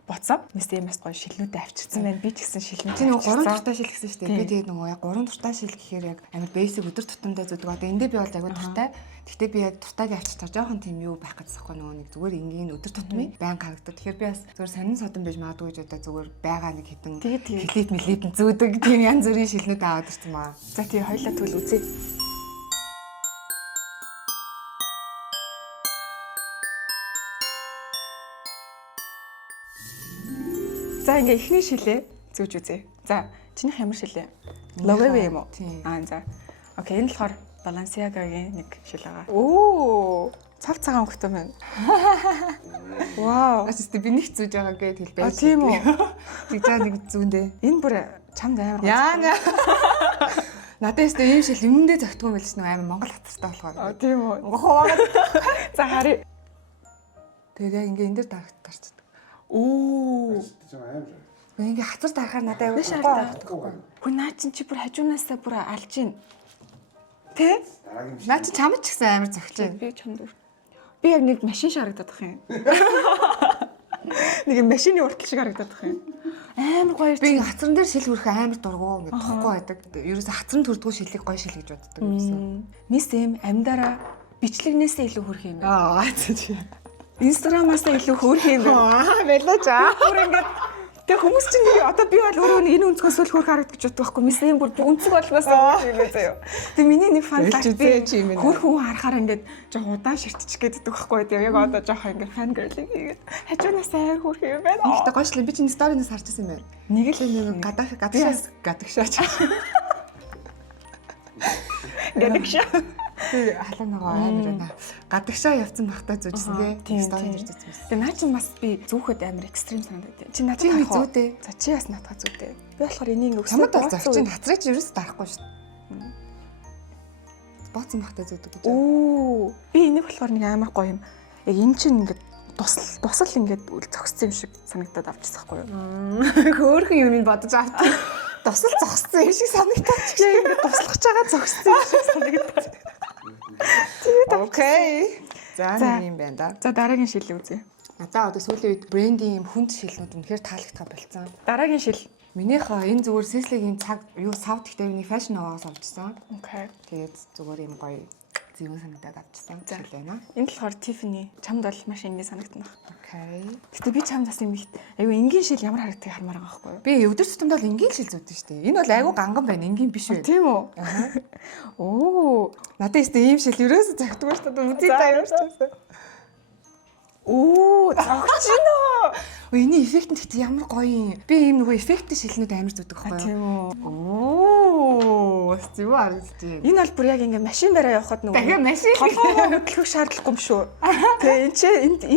бодсон. Мисс Эмиас гой шилнүүдээ авчирсан байна. Би ч гэсэн шилнүүд. Тийм нөгөө 3 дуртай шил гэсэн шүү дээ. Би тэгээд нөгөө яг 3 дуртай шил гэхээр яг амар бэйсик өдөр тутамдаа зүүдэг. Одоо эндээ би бол аягүй дуртай. Гэхдээ би яг дуртайг авчирчаар жоохон тийм юу байх гэжсэхгүй нөгөө нэг зүгээр энгийн өдөр тутмын байнга харагддаг. Тэгэхээр би бас зүгээр сонин содон байж магадгүй гэж одоо зүгээр байгаа нэг хитэн клип мэлэдэн зүүдэг тийм янз бүрийн шилнүүд аваад ирсэн маа. За тий хоёлаа тэгвэл үзье. За ингээ эхний шилээ зүүж үзье. За чинийх ямар шилээ? Ловэв юм уу? За. Окей, энэ болохоор Balenciaga-гийн нэг шил байгаа. Оо, цав цагаан хөлтөө байна. Вау. Асти би нэг зүүж байгаа гэж хэлбэй. Тийм үү? Тэгжээ нэг зүүндээ. Энэ бүр чамд амар гоё. Яа. Надад өстө ийм шил юмдээ зөгтгөн байлс нэг амар Монгол хатартай болохоор. Тийм үү? Хуваагаад. За харъя. Тэгээд яг ингээ энэ дээр гарчдаг. Оо. Ингээ хатар дарахаар надад Биш шаардлагатай. Хүн наа чи бүр хажуунаасаа бүр алж гин. Тэ? Наа чи чамд ч гэсэн амар зөгч байна. Би чамд бүр. Би яг нэг машин шиг харагдаад байх юм. Нэг машины уртал шиг харагдаад байх юм. Амар гоё. Би хацран дээр шил хүрэх амар дургуу ингэ тохгүй байдаг. Ерөөсө хацран төрдгөө шилийг гоё шил гэж боддог гэсэн. Мис эм амьдараа бичлэгнээсээ илүү хөрх юм байна. тий. Инстаграмаасаа илүү хөрх юм байна. Мэлэж Бүр ингэ тэг хүмүүс чинь одоо би бол өөрөө энэ өнцгөөс л хөрх харагдаж боддог байхгүй. Мис эм бүр өнцөг болгоос юм байна заяа. Тэг миний нэг фан факт би хөрх хүн харахаар ингэ жоох удаан ширтчих гээд идэх байхгүй. Тэг яг одоо жоох ингэ фан герлиг хийгээд хажуунаасаа хөрх юм байна. Ихтэй гоё шил би чинь сторинээс харчихсан юм байна. Нэг л нэг гадагшаач. Гадагшаа. Би халуун нөгөө амар байна. Гадагшаа явцсан бахтаа зүүжсэн тий. Сторин дээр зүүжсэн. Тэг наа чи бас би зүүхэд амар экстрим санагдав. Чи надад чи зүүдээ. За чи бас надад зүүдээ. Би болохоор энийг өсөж чамд бол зөгч хацраач ерөөс дарахгүй шүү дээ. Бооцсон бахтаа зүүдэг гэж. Оо. Би энийг болохоор нэг амар гоё юм. Яг эн чинь ингээд тусал ингээд зогссон юм шиг санагдаад авчихсан байхгүй юу? Хөөхөн юм ин бодож авт. Тусал зогссон юм шиг санагдаад ч ингээд туслах чагаа зогссон юм шиг санагдаад. Тэгээд окей. За нэг юм байна да. За дараагийн шил үзье. Надаа одоо сүүлийн үед брендийн юм хүнд шилнүүд үнэхээр таалагдах болсон. Дараагийн шил. Минийх энэ зүгээр Сеслийн цаг юу савд ихтэй миний фэшн аваас авчихсан. Окей. Тэгээд зүгээр юм гоё зэвүүн санагдаад авчихсан шил байна. Энэ болохоор Tiffany. Чамд бол маш энгийн санагдана. Окей. Гэтэ би чамд бас юм их айгүй энгийн шил ямар харагдгийг хармаар байгаа байхгүй юу? Би өдөр тутамд бол энгийн шил зүүдэг шүү дээ. Энэ бол айгүй ганган байна. Энгийн биш үү? Тийм үү? Оо. Надад өстө ийм шил ерөөсө загтгүй шүү дээ. Үзий та ямар ч байсан. Оо, зогч нөө. Эний эффект нь гэхдээ ямар гоё юм. Би ийм нөгөө эффекттэй шилнүүд амар зүүдэг байхгүй юу? Тийм үү? Оо, зүг харагдчих. Энэ бол бүр яг ингээ машин бараа явахад нөгөө дахиад машин толгоо хөдлөх шаардлагагүй юм шүү. Тэгээ энэ чи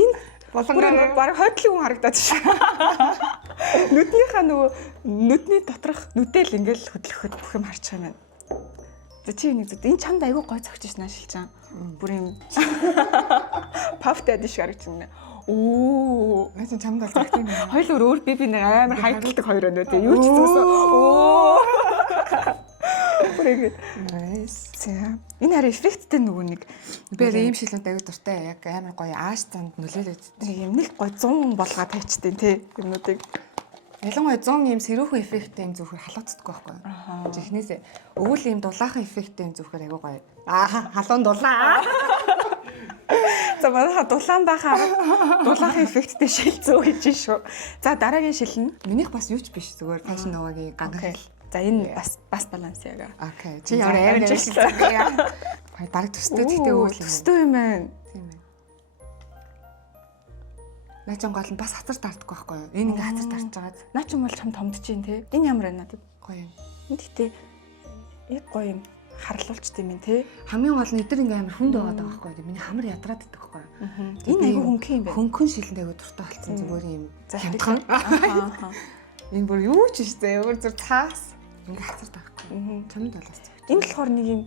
энэ болонгоор баг хойдлын хүн харагдаад шүү. Нүднийхаа нөгөө нүдний доторх нүдэл ингээл хөдлөхөд бүх юм харчих юм байна. За чи нэг зүд энэ чамд айгүй гой зогч шнаа шилжаан. Бүр юм пафтай дэш харагдаж байна. Оо, наа чи чамд бол загт юм байна. хоёул өөр би нэг амар хайрладаг хоёр өнөө тий. Юу ч зүгсэн. Оо. Бүр ингэ. Nice. За. Энэ хараа эффекттэй нөгөө нэг би ийм шилэнт аягүй дуртай. Яг амар гоё ааш занд нөлөөлөд. юм нэг гоё 100 болгоод тавьчихдээ тий юмнуудыг. Ялангуяа 100 ийм сэрүүхэн эффекттэй юм зүрхээр халууцдаггүй байхгүй юу? Жихнээсээ өвөл ийм дулаахан эффекттэй юм зүрхээр аягүй гоё. Халуун дулаан. За манайха дулаан баха дулаахан эффекттэй шил зөө хийж шүү. За дараагийн шил нь минийх бас юу ч биш зүгээр фэшн новагийн ганган шил. За энэ бас Balenciaga. Окей. Чи ямар амар шил заа. Бараг төстэй гэхдээ өвөл юм. Төстэй юм байна. Тийм ээ. Наачан гол нь бас хатар дардаггүй байхгүй юу? Энэ ингээ хатар дарж байгаа. Наа ч юм бол чам томдож чинь те. Энэ ямар байна надад? Гоё юм. Энд гэтээ яг гоё юм харлуулчт юм те. Хамгийн гол нь эдгээр ингээ амар хүнд байгаад байгаа байхгүй юу? Миний хамар ядраад идэх байхгүй юу? Энэ айгүй хөнгөн юм байна. Хөнгөн шилэнд айгүй дуртай болсон зүгээр юм. За хямдхан. Энэ бүр юу ч биш зэ. Өөр зүр цаас. Ингээ хатар даахгүй. Чамд болоос. Энэ болохоор нэг юм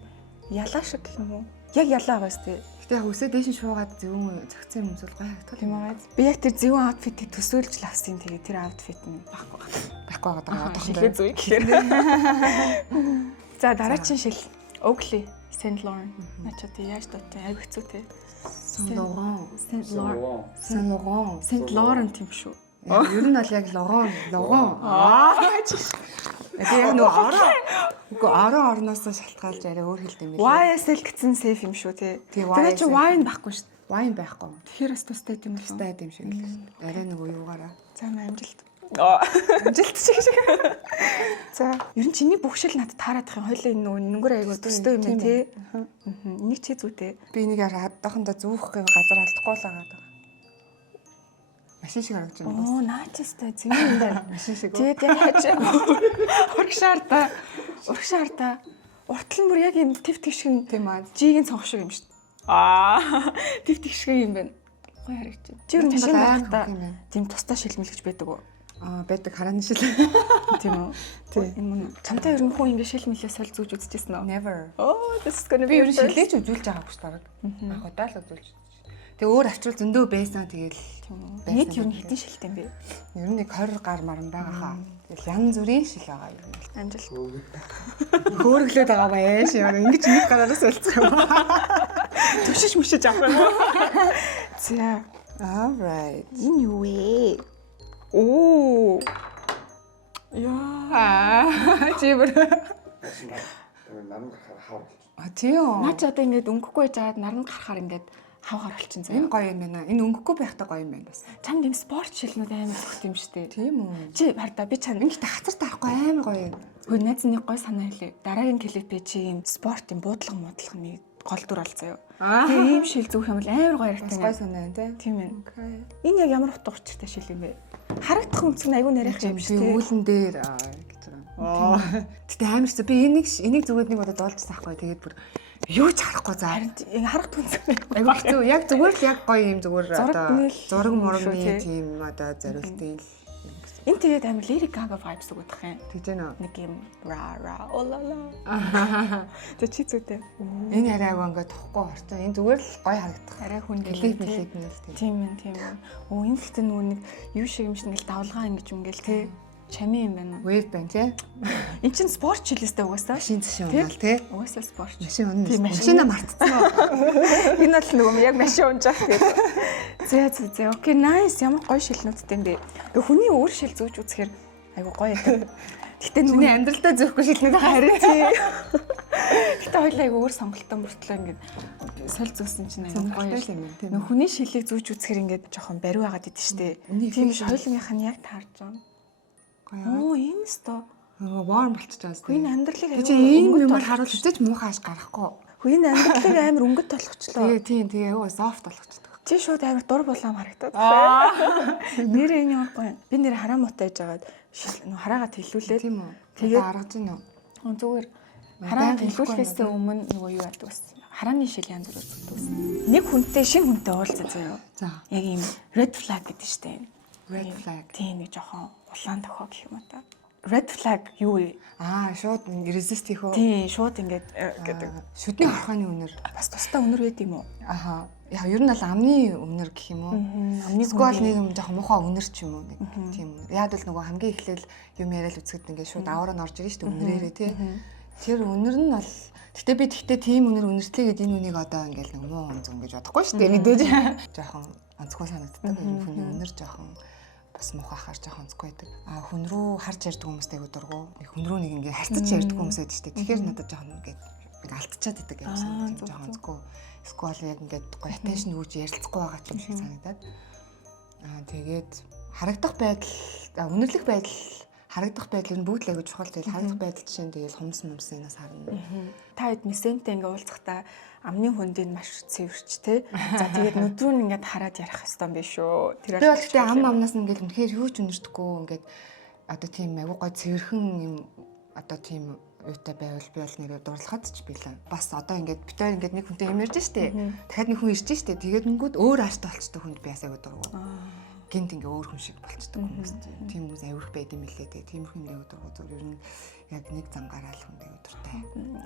ялаа шиг гэх юм уу? Яг ялаа байгаас те. Гэтэ яг үсээ дээш шуугаад зөвөн зөгцсөн юм зүйл гоё хатгал юм аа. Би яг тэр зөвөн аутфитыг төсөөлж лавсан. Тэгээ тэр аутфит нь байхгүй байгаа. Шилээ зүй гэхээр. За дараагийн шил Oakley Saint Laurent. Начаа тий яаж дуутай айг хэцүү те. Saint Laurent. Saint Laurent юм шүү. Ер нь бол яг Laurent. Яг нөгөө орноос шалтгаалж арай өөр хэлдэг юм байна. YSL гэсэн safe юм шүү те. Тэгээ чи wine байхгүй шүү. Wine байхгүй. Тэгэхээр бас тустай юм байна. Тустай юм шиг л. Арай нөгөө юугаараа. За амжилт. Амжилт шиг. За, ер нь чиний бүх шил надад таарах юм. Хойлоо энэ нөгөө нүгэр айгуу тустай юм байна те. Энийг чи зүйтэй. Би энийг хадаханда зүүх гэв газар алдахгүй л байгаа. Машин шиг харагдаж байна. Оо, наачстай зөв юм байна. Машин шиг. Тэгээд яг хаач урагшаар та. Уртл нь бүр яг юм тэв тэгшгэн Тийм аа. жигийн цонх шиг юм шүү дээ. Тэв тэгшгэн юм байна. Гоё харагдаж байна. Чи юу машин байхдаа тийм тусдаа шилмэлгэж байдаг уу? Байдаг харааны шил. Тийм үү? Тийм. Чамтай ер нь хүн ингэ шилмэлээ соль зүүж үзчихсэн үү? Never. Oh, this is gonna Би be ер нь шилээж үзүүлж байгаагүй шүү дээ. Анх удаа л үзүүлж. Тэгээ өөр авчрал зөндөө байсан тэгэл. Нийт ер нь хэдэн шилтэй юм бэ? Ер нь нэг 20 гар маран байгаа хаа. Тэгэл янз бүрийн шил байгаа юм. Амжилт. Хөөрглөөд байгаа байж яа. Ингэж нэг гараараас солилцох юм. Түшиж мүшиж авах юм уу? За. All right. Энэ юу вэ? Оо. Яа. Чибэр. Нам гарахаар хав. Тийм. Наач одоо ингэж өнгөхгүй жаад наран гарахаар ингэж хавгаар болчихсон заяа. Энэ гоё юм байна. Энэ өнгөхгүй байхдаа гоё юм байна бас. Чамд юм спорт шилнүүд амар зөвхт юм штэ. Тийм үү. Чи хараа би чанд Ингээд хацар таахгүй амар гоё юм. хөө найз нэг гой санаа хэлээ. Дараагийн клипээ чи юм спорт юм буудлага нэг гол дүр бол заяа. Тэгээ ийм шил зөвх юм бол амар гоё Бас харагдана. гоё санаа байна тий. Тийм ээ. Энэ яг ямар утга учиртай шил юм бэ? Харагдах үнцг нь айгүй нарийнх юм шүү Би дээ. үүлэн дээр гэж байгаа. Гэтэ амар ч би энийг зүгээр нэг удаа доолжсан ахгүй. Тэгээд бүр юу ч харахгүй за. Харин ингэ харагдах үнцг нь Айгүй хэцүү. Яг зүгээр л яг гоё юм зүгээр одоо зураг зураг шүү, тий. мурагны тийм одоо зориултын л энэ тэгээд амар лирик гага vibes өгөх юм. тэгж байна. Нэг юм ра олала. Тэг чи зүйтэй. Энэ хараагаа ингээд тохгүй орсон. Энэ зүгээр л гоё харагдах. Арай хүн Клип мэлэг нь л тийм. Тийм ээ. Оо энэ гэхдээ нөгөө нэг юу шиг юм шиг ингээл давлгаа ингэж ингээл тий. Чами юм байна. Wave бань тий. Эн чин спорт шилэстэй угаасаа. Машин зшин унаал тий. Угаасаа спорт. Машин унаа. Тийм, Машина мартцсан. Энэ бол нөгөө яг машин унжаах тэгээд. За. Окей, nice. Ямар гоё шилнүүдтэй юм бэ. Тэг хүний өөр шил зүүж үзэхээр айгу гоё юм. Гэтэ Миний нөгөө амьдралдаа зөөхгүй шилнээд харин тий. Гэтэ хоёлаа айгу өөр сонголтон бүртлээ ингээд соль зүүсэн чинь айгу гоё юм тийм. нөгөө хүний шилийг зүүж үзэхээр ингээд жоохон бариу байгаад идэв штэ. Тийм ш хоёлынх нь яг таарж байгаа. Оо, энэ сто. Warm болчихж байгаа Хөө зү. энэ амьдралыг Тэг чи ийм юм харуул хэвчээж муухайш гарахгүй. Хөө энэ амьдралыг амар өнгөт толгочлоо. Тэгээ өө софт болгочихдог. Чи шууд амар дур булаам харагдаад. Нэр энэ явахгүй. Би нэр хараа муутай яжгаад хараагаа тэлүүлээд Тийм үү. Тэгээд- Тэгээд аргаж гин үү. зүгээр хараа тэлүүлэхээс өмнө нөгөө юу яадаг бас. Харааны шил янз бүр үздэг бас. Нэг хүнтэй шинэ хүнтэй уулзсан заяа. За. Яг ийм red flag гэдэг штеп. Red flag. Тийм нэг жоохон улаан тохоо гэх юм уу та. Red flag юу вэ? Шууд resist хийх үү? Тийм шууд ингээд гэдэг. Шүдний хорхооны үнэр. Бас тусдаа өнөр байд юм уу? Аха. Яг ер нь бол амны үнэр гэх юм уу? Амны Эсвэл нэг юм жоохон муухай үнэр ч юм уу нэг тийм үнэр. Яг л нөгөө хамгийн эхлээл юм яриад үзэхэд ингээд шууд аваар нь орж ирж шүү дээ үнэрээрээ тий. Тэр үнэр нь бол тэгтээ тийм үнэр үнэртлээ гэдэг энэ үнийг одоо ингээд нэг муу онцгой гэж бодохгүй шүү дээ мэдээж. Жоохон онцгой санагддаг. Энэ хүний үнэр жоохон бас муухайхаар жоохон онцгой байдаг. Хүн рүү харж ярьдаг хүмүүстэй айгуу дургу. Хүн рүү нэг ингээд харьцаж ярьдаг хүмүүс байдаг шүү дээ. Тэгэхээр надад жоохон ингээд алдчихад байдаг юм шиг жоохон онцгой. Эсвэл яг ингээд гоё attention өгч ярилцахгүй байгаа юм шиг санагдаад. Тэгээд харагдах байдал, үнэрлэх байдал, харагдах байдал нь бүгд л айгуу чухал. Тэгэл харагдах байдал чинь тэгэл хумс-мумснаас харна. Та хэд мессентэй ингээ уулзахдаа амны хүндийг маш цэвэрч те. За тэгээд нүдрүү нь ингээд хараад ярих хэвээр юм биш үү. Би бол гэхдээ амнаас нь ингээд үнэхээр юу ч үнэрдэхгүй ингээд одоо тийм айгуу гоё цэвэрхэн юм одоо тийм юутай байвал би бол нэрээ дурлахад ч билээ. Бас одоо ингээд бид хоёр ингээд нэг хүнтэй юм ярьж штэ. Дахиад нэг хүн ирж штэ. Тэгээд нэнгүүд өөр ааштай болчтой хүнд би асайг дургу. Гинт ингээ өөр хүн шиг болчтой хүмүүс. Тийм хүмүүс авирах байд юм лээ. Тийм хүн дээр дургу зөв ер нь яг нэг зам гараал хүндээ өдөртэй.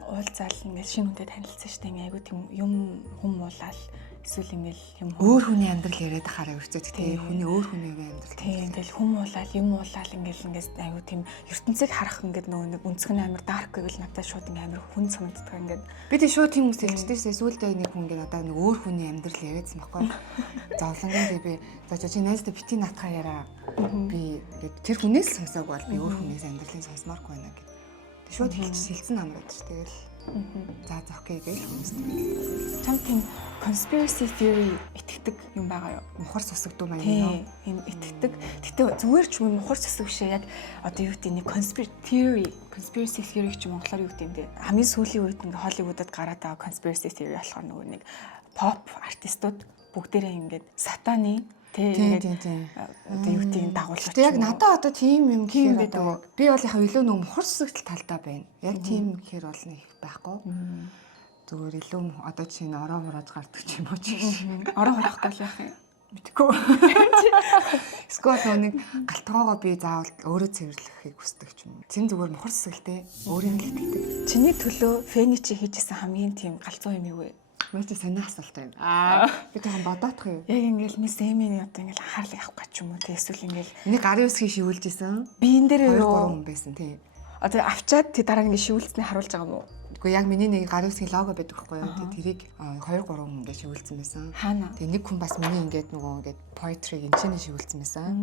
Уулзаал ингээд шинэ хүнтэй танилцсан штэ. Ингээ айгу тийм юм хүм уулаал эсвэл ингээл юм Өөр хүний амьдрал яриад ахаараа өвчтэй. Тэгээ хүний өөр хүний амьдрал. тийм тэгэл хүм уулаал юм уулаал ингээл айгу тийм ертөнцийг харах ингээд нөгөө нэг өнцг нь амар дарк гэвэл надад шууд ингээ амар хүн санагддаг ингээд. Би тэг шууд тийм хүмүүс хэлждээсээ сүүлдээ нэг хүн ингээ надад нэг өөр хүний амьдрал яриадсан байхгүй. Зовлонгийн би за чи найзтай бити натхаа яраа. Би ингээд тэр хүнээс л сонсоог бол би өөр хүнээс амьдралыг сонсмааргүй байна гэд. Тэг шууд хэлсэн амраад ш. Тэгэл за окей гэж хүмүүст. Чам тийм conspiracy theory итгэдэг юм байгаа юу? Мухар сосгдуу байна Тийм, юм итгэдэг. Гэтэ зүгээр ч юм мухар сосг бишээ яг одоо юу гэдэг нэг conspiracy theory гэж монголоор юу гэдэг юм бэ? Хамгийн сүүлийн үед ингээ Холливуудад гараад байгаа conspiracy theory болохоор нөгөө нэг pop артистууд бүгдээрээ ингээд сатаны Тэг Тийм. одоо юу гэдгийг дагуулж. Тэг яг надад одоо тийм юм Тийм гэхээр одоо би бол яг илүү нэг мухар сүсгэл талдаа байна. Яг тийм гэхээр бол нэг байхгүй. Зүгээр илүү одоо чинь ороо хурааж гардаг ч юм уу чи. Ороо хурахгүй л яах юм. Мэдгүй. Эсвэл нэг галтгоогоо би заавал өөрөө цэвэрлэхийг хүсдэг ч юм уу. Зин зүгээр мухар сүсгэлтэй өөрийн л итгэдэг. Чиний төлөө фэни чи хийжсэн хамгийн тийм галзуу юм юу вэ? Мөн чи санаа асуулт байна. Би жоохон бодоодох юм. Яг ингээл мис эмийн одоо ингээл анхаарлыг авах гэж юм уу те эсвэл ингээл Нэг гарын үсгийг шивүүлж исэн. би энэ дээр 2 3 юу хүн байсан тий. одоо авчаад тэг дараа нь ингээ шивүүлснээ харуулж байгаа юм уу? Гэхдээ яг миний нэг гарын үсгийн лого байдаг байхгүй юу? Тэг тэрийг 2 3 хүн ингээ шивүүлсэн байсан. Хаана? Тэг нэг хүн бас миний ингээд нөгөө ингээд poetry энэчний шивүүлсэн байсан.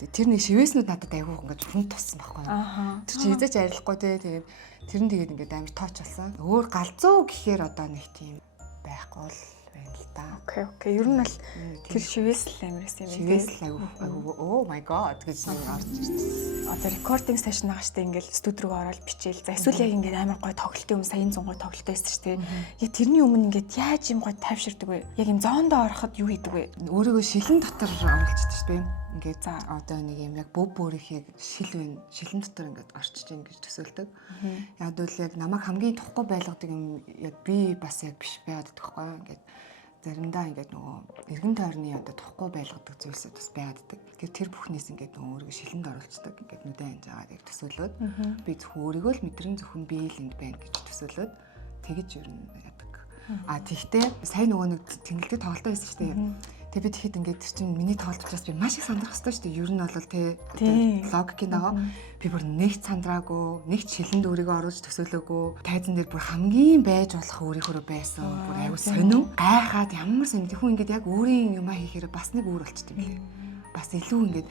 Тэг тэр нэг шивээснүүд надад айгүй ингээд хүн туссан байхгүй юу? Тэр чи хизээч арилахгүй те. Тэгээд тэр нь тэгээд ингээд амар тооч болсон. Өөр галзуу гэхээр одоо нэг тийм байхгүй л байна л да. Окей. Ер нь бол тэр шивээсэл амир гэсэн юм байна. Шивээсэл айгүй oh my god гэж нэг орж ирсэн. Одоо рекординг сешн байгаа штэ ингээл студи руу ороод бичээл. За эсвэл яг ингээд амар гой тоглолтын өмнө саяын 100 гой тоглолттой байсан штэ. Яг тэрний өмнө ингээд яаж юм гой тайвширдаг вэ? Яг юм зоондоо ороход юу хийдэг вэ? Өөрийгөө шилэн дотор оруулчихдаг штэ. Ингээд за одоо нэг юм яг бөв бүрийнхийг шилэн дотор ингээд орчиж ийн гэж төсөөлдөг. Яг бол яг намайг хамгийн тухгүй байлгадаг юм яг би бас яг биш байгаад байгаа байхгүй. Ингээд заримдаа ингээд нөгөө эргэн тойрны одоо тухгүй байлгадаг зүйлсүүд бас байгааддаг. Тэгэхээр тэр бүхнээс ингээд нөгөө өөрийгөө шилэнд оруулцдаг. Ингээд нүдэн анж аваад яг төсөөлөөд би зөвхөн өөрийгөө л мэдрэн зөвхөн би л энд байна гэж төсөөлөөд тэгэж ер нь яадаг. Тэгтээ сая нөгөө нэг тэнгэлтэй тоглолтоо байсан шүү дээ. Тэгээ би тэгэхэд ингээд тэр чинь миний тоглолт учраас би маш их сандрах хэрэгтэй шүү дээ. Ер нь бол тэ логикийн дагуу би бүр нэг сандраагүй, нэг шилэнд өөрийгөө оруулж төсөөлөөгүй. Тайзан дээр бүр хамгийн байж болох өөрийнхөө байсан. Бүр аюу сонин. Гайхаад ямар сонин тэхүү ингээд яг өөрийн юмаа хийхээр бас нэг өөр болчт юм билээ. Бас илүү ингээд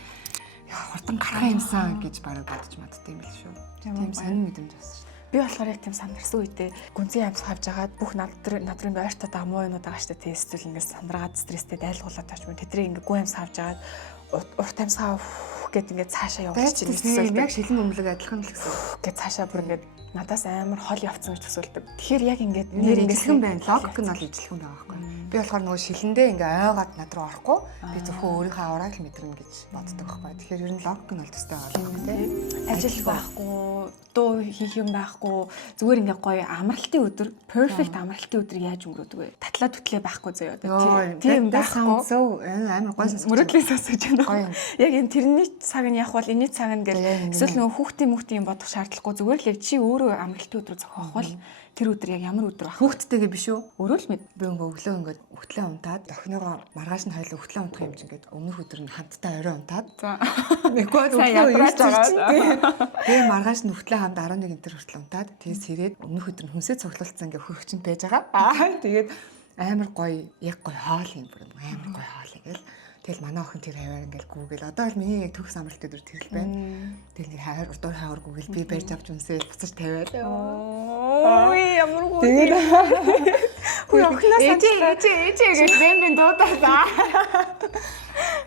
хурдан гарах юмсан гэж бараг бодож мадтай юм бил шүү. Тийм сонин мэдрэмж байсан шүү. Би болохоор яг тийм сандарсан үедээ гүнзгий амьс хавж агаад бүх надрын байртаа дамуу юмуд байгаа штэ тэстэл ингээд сандраад стресстэй дайлгуулаад тач мөн тэдрийг ингээд гүн амьс хавж агаад урт амьс хав гэд ингээд цаашаа явуулж чинь яг шилэн өмлөг адилхан л гэсэн. Гэт цаашаа бүр ингээд надаас амар хол явцсан гэж төсөөлдөг. Тэгэхээр яг ингээд нэр ижилхэн байна. Логик нь бол ижилхэн байгаа байхгүй. Би болохоор нөгөө шилэндээ ингээ ойгаад над руу орохгүй. Би зөвхөн өөрийнхөө аврааг л мэдрэнэ гэж боддог байхгүй. Тэгэхээр ер нь логик нь бол төстэй байгаа тийм. Ажил байхгүй, дуу хийх юм байхгүй, зүгээр ингээ гоё амралтын өдөр, perfect амралтын өдөр яаж өнгөрөөдөг вэ? Татлаа түтлээ байхгүй зөө одоо. Тийм байхгүй. Амар гоё сонсож. Мөрөдлөө сонсож байна. Яг энэ тэрний цаг нь явах бол энэний цаг нь гэл эсвэл нөгөө хүүхдийн юм бодох шаардлагагүй зүгээр л яг чи өөрөө амралтын өдрөө зохиох бол тэр өдөр яг ямар өдөр байх вэ? Хүүхдтэйгээ биш үү? Өөрөө л мэд. Би өглөө ингээд хөтлөө унтаад охиноогоо маргааш нь хоёул хөтлөө унтах юм чинь ингээд өмнөх өдөр нь хамтдаа орой унтаад. За. Нэггүй өглөө ядраач байгаа. Тэгээ маргааш нь хөтлөө хамт 11 энэ хүртэл унтаад тэгээс хэрээд өмнөх өдөр нь хүнсээ цоглуулсан ингээд хөрөгчөнд байж байгаа. Тэгээд амар гоё яг гоё хоол юм бүр амар гоё хоол ингээл. Тэгэл манай охин тэр хаваар ингээл гүүгээл одоо л миний яг төгс амралт өдөр тэрл байна. Тэгэл нэг хавар урдуур хавар гүүгээл би барьж авч үнсээл буцаж тавиад. Ой ямар гоо. Тэгээд хүй охноос ээжээ гэж бэн дуудаа.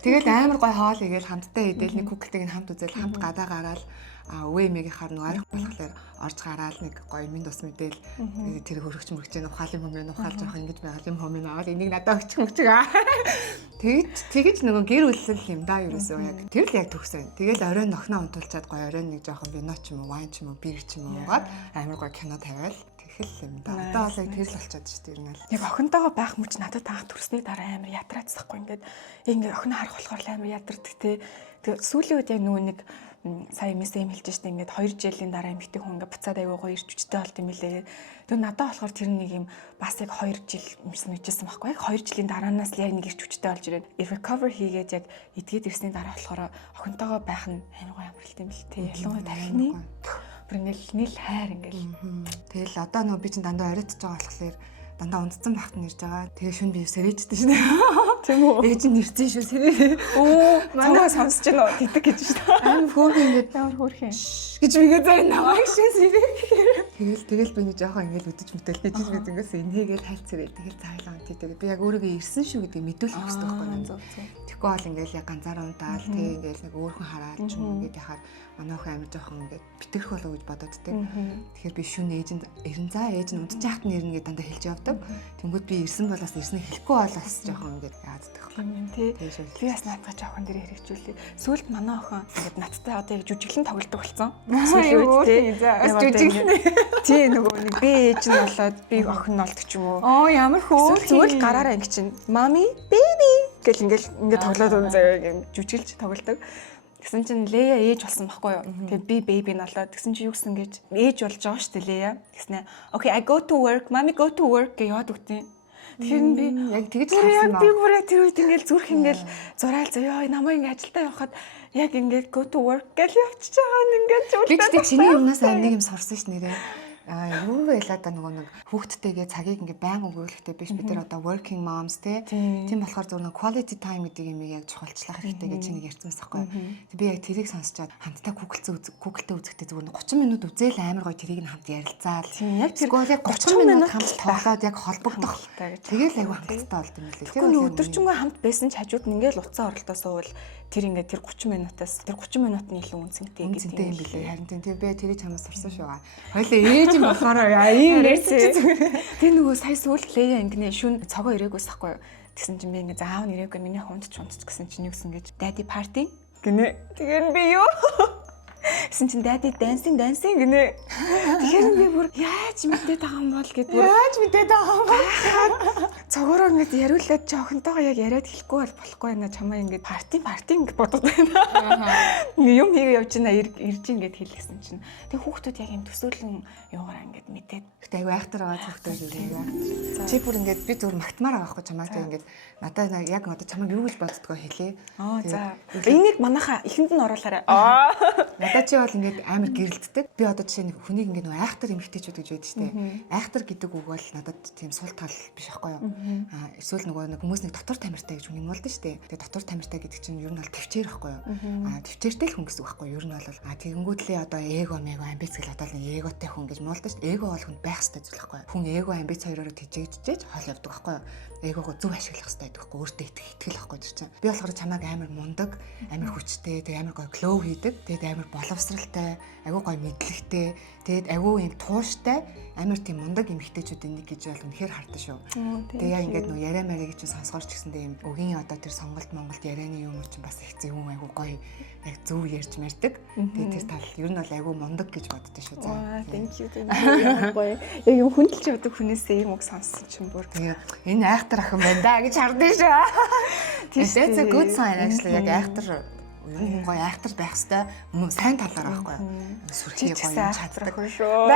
Тэгэл амар гоё хоол игээл хамтдаа идэл нэг күгэлтэйг хамт үзэл хамт гадаа гараал өвөө эмээгийнхаар нөгөө арих болохоор орж гараал нэг гоё минь тус мэдээл тэр хөрөгч мөрөгч ухаалын хүмүүс ухаалж авах ингэж байгаа юм хүмүүс аваад энийг надад өгчих мөчг. Тэгэж нөгөө гэр бүлэл юм да ерөөсөө яг тэр л яг төгсөн. Тэгэл оройн нохноо унтуулчаад гоё оройн нэг жоохон вино ч юм уу вайн ч юм уу бир ч юм уу уугаад амар гоё кино тавиал тэгэл юм да. Одоо бол яг тэр л болчиход шүү дээ ер нь. Яг охинтойгоо байх мөч надад таах төрсний дараа амар ятраацсахгүй ингээд охин харах болохоор амар ядардаг те. Тэгээ сүүлийн үед яг нөгөө нэг сая месэм хэлж штэ ингээд 2 жилийн дараа эмэгтэй хүн ингээд буцаад аягаа ирж хүчтэй болт юм билээ. Тэгээ надад болохоор тэр нэг юм бас яг 2 жил юмсан үжсэн байхгүй. Яг 2 жилийн дараанаас л яг нэг ирж хүчтэй болж ирээд recover хийгээд яг эдгээд ирсний дараа болохоор охинтойгоо байх нь амар гоё амралт юм бэл те. Ялангуяа тархины бүр ингээд нийл хайр ингээд. Тэгэл одоо нөгөө би чинь дандаа оройтож байгаа болохоор дандаа унтцсан багт нэрж байгаа. Тэгээ шүн би сэрээжтэй шнэ. Тийм үү? Ээж нь нэрцэн шүү сэрээ. Манай сонсож байна уу? Тэтг гэж шүү дээ. Аим хөөрхөн ингээд ямар хөөрхөн гэж бигээ заа намайг шин сэрээ. Тэгэл би нэг жоохон ингээл үдэж мөтөл гэж ингээс энийгээл хайцарээ тэгэл цайлаа тэгээд би яг өөрийгөө ирсэн шүү гэдгийг мэдүүлэх хэрэгтэй байхгүй юу. Тэгэхгүй бол ингээл яг ганцаараа унтаал тэг ингээл нэг өөр хүн хараад ч юм ингээд яхаар манай охин амир жоохон ингээд битгэрх болов гэж бододтэй. Тэгэхээр би шүн ээжэнд эрен заа ээж нь унтж яхад нэрнэ гэдээ дандаа хэлж явдаг. Тэнгүүд би ирсэн болоос ирснээ хэлэхгүй болоос жоохон ингээд яаддаг. Тий. Би бас наадах жоохон дээр хэрэгжүүлээ. Сүүлд манай охин ингээд надтай одоо яг жүжиглэн тоглодог болсон. Сүүлд тий. Жүжиглэн. Тий нөгөө нэг би ээж нь болоод би охин нь олдог ч юм уу. Оо ямар хөөх. Зүгээр гараараа ингэ чинь мами baby гэл ингээд тоглоод он заяа жүжиглж тоглодог. Тэгсэн чинь Лея ээж болсон байхгүй юу. Тэгээ би baby нь болоод тэгсэн чинь юу гэсэн гэж ээж болж байгаа шүү дээ Лея. Тэгснэ okay I go to work, mommy go to work гэж яад үгтэй. Тэгэхээр би яг тэгж харсан ба. Би бүрээ тэр үед ингээл зүрх ингээл зураал заяа намайг ингээ ажилдаа явахад яг ингээд go to work гэж явчихж байгаа нь ингээд зүрх. Би ч чиний өмнөөс нэг юм сурсан ш нэрээ. Юу байлаа да нөгөө нэг хүүхдтэйгээ цагийг ингээ байнга өнгөрүүлэхтэй биш бид нар одоо working moms тийм болохоор зөв нэг quality time гэдэг юм яг чухалчлах хэрэгтэй гэж чиний ярьсан байхгүй. Би яг тэрийг сонсчоод хамтдаа Google-тэй үзэхдээ зөвхөн 30 минут үзээл амар гоё тэрийг нь хамт ярилцаал. Яг тэр 30 минут хамт тоглоод яг холбогдох. Тэгээл аягүй хамтдаа болд юм лээ. Тэр нэг өдөржингөө хамт байсан ч хажууд нь ингээл утсан оролдоо суувал тэр ингээд тэр 30 минутаас тэр 30 минут нь илүү үнцэнтэй гэдэг юм билээ. Харин тийм би тэрийг чамаас сурсан шүү. Хоёлаа ээж юм болохоор ийм ярьсан чи зүгээр. Тэр нөгөө сая сүүлд Лея ингэнэ шүн цогоо ирээгүйс ахгүй юу. Тэгсэн чинь би ингээ заав нэрээгүй миний хундч гэсэн чинь юу гэсэн гэж daddy party гинэ. Тэгээд би юу гэсэн чинь daddy dancing гинэ. Тэгэхээр би бүр яаж мэдээд байгаа юм бол гэд бүр яаж мэдээд байгаа юм бол цогоороо ингээд яриулаад жоохонтойгоо яг яриад хэлэхгүй болохгүй байна чамаа ингээд party ингэ бодод байна. Юм хийгээ явж байна ирж ингээд хэлсэн чинь тэг хүүхдүүд яг юм төсөөлөн юугаар ингээд мэдээд гэтээ аягүй айхтар байгаа хүүхдүүд юу. Чи бүр ингээд би зөв магтмаар байгаа байхгүй чамаа тэг ингээд надад яг одоо чамаа юу гэж боддгоо хэлээ. За энийг манайха ихэнд нь оруулаарай. Надад чи бол ингээд амар гэрэлтдэг. Би одоо жишээ нэг хүнийг ингээд нөгөө айхтар эмэгтэйчүүд гэж байдаг шүү дээ. Айхтар гэдэг үг бол надад тийм сул тал биш байхгүй юу. Эсвэл нөгөө нэг хүмүүс нэг дотор тамиртай гэж хүн юм болдоо шүү дээ. Тэгээ дотор тамиртай гэдэг чинь ер нь бол төвчээр байхгүй юу. Төвчээртэй л хүн гэсэн үг байхгүй юу. Ер нь бол тэгэнгүүтлээ одоо эго мего амбиц гэл одоо нэг эготой хүн гэж муулдаа шүү дээ. Эго бол хүн байх хэрэгтэй зүйл байхгүй юу. Хүн эго амбиц хоёроо тэжээгдэж хол явдаг байхгүй юу. Эгого зөв ашиглах хэрэгтэй байдаг байхгүй өөртөө итгэл байхгүй гэж чинь. Би болохоор чамайг амар мундаг, амар хүчтэй, тэгээ амар гоё клоу хийдэг. Тэгээд амар боловсралтай, агүй гоё мэдлэгтэй, тэгээд агүй юм тууштай, амар тийм мундаг эмэгтэйчүүдийн нэг гэж бол үнэхээр хардсан шүү. Тэгээ яг ингээд нөө яриа марыг чинь сонсгорч гисэндээ юм өгийн одоо тэр сонголт Монголд ярианы юм чинь бас их зөв агүй гоё яг зөв ярьж мардаг. Тэгээд тэр тал ер нь бол агүй мундаг гэж боддоо шүү. За thank you гоё. Яг юм хүндэлж явдаг хүнээсээ ийм үг сонссон чинь бүр тэгээ энэ айхтар охин байна да гэж хардсан шүү. That's a good sign actually яг айхтар гоё айхтар байх хэвээр сайн талаар байхгүй юу. Сүрхий гоё чаддаг шүү.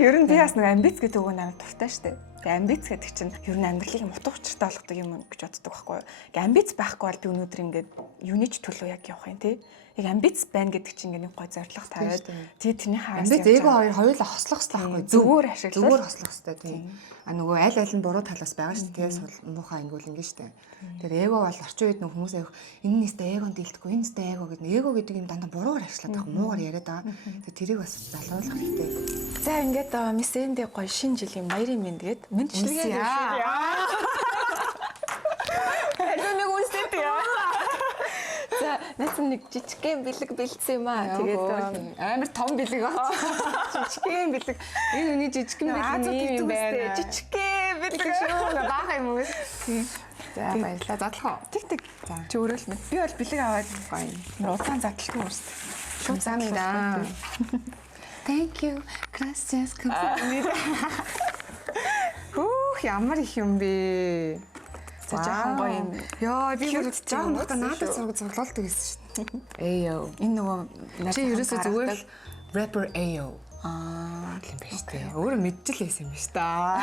Ер нь би бас нэг амбиц гэдэг үг амар дуртай штэ. Тэгээ амбиц гэдэг чинь ер нь амьдралыг утга учиртай болгодог юм гэж боддог байхгүй юу. Тэгээ амбиц байхгүй бол би өнөөдөр ингээд юуны ч төлөө яг явах юм те. Яг амбиц байна гэдэг чинь ингээд нэг гоё зорилго тавиад тэгээ тэрний хаас амбиц эго хоёулаа хослох хэрэгтэй байхгүй зүгээр ашиглах зүгээр хослох хэрэгтэй тийм нөгөө аль нь буруу талаас байгаа шүү дээ тэгээс муухай ангиул ингэ шүү дээ тэр эго бол орчин үед нөгөө хүмүүс авах энэ нэстэ эгонд дийлдэхгүй энэ нэстэ эго гэдэг эго гэдэг юм дандаа буруугаар ашиглаад байгаа муугаар яриад байгаа тэгээ тэрийг бас залруулах хэрэгтэй за ингээд мессендээ гоё шинэ жилийн баярын мэнд гээд мэндчлэгээ нэг үнсэт яа за нэсэн нэг жижигхэн бэлэг бэлдсэн юм аа. Тэгээд амар том бэлэг аа. Жижигхэн бэлэг. Энэ үний жижигхэн бэлэг юм байна. Жижигхэн бэлэг шүү. Баахан юм уу? За баярлалаа. Задлах уу? Тэг. За чи өөрөө л мэд. Би бол бэлэг аваад гоё. Удаан задлахгүй өөрсдөө. Шүмсамида. Thank you. Gracias. Хөөе ямар их юм бэ? За жоохон гоё юм. Яа би жоохон бодоо надад зурлуулдаг гэсэн шүү дээ. Ayo. Энэ нөгөө чи ерөөсөө зүгээр л rapper Ayo. Тийм байж тээ. Өөрөө мэдчихэл байсан юм шүү дээ.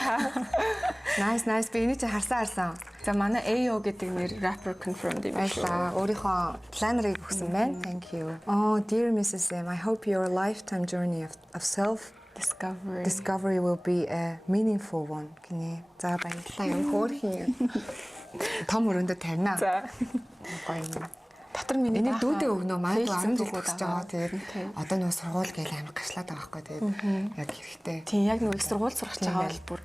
Nice би энийг чи харсан. За манай Ayo гэдэг нэр rapper confirmed юм байна. Баярлалаа. Өөрийнхөө планерыг өгсөн байна. Thank you. Oh dear Mrs. M, I hope your lifetime journey of self discovery will be a meaningful one. Гинэ. За баярлалаа. Юм хөөрхий. Том өрөөндө тавина. За. Гоё юм. дотор миний энийг дүүдээ өгнө манай дүү 10 жил төгсөж байгаа. Тэгээд тийм. одоо нөгөө сургууль гээл амар гашлаад байгаа байхгүй. Тэгээд яг хэрэгтэй. Тийм яг нөгөө их сургууль сурах гэж байгаа бол бүр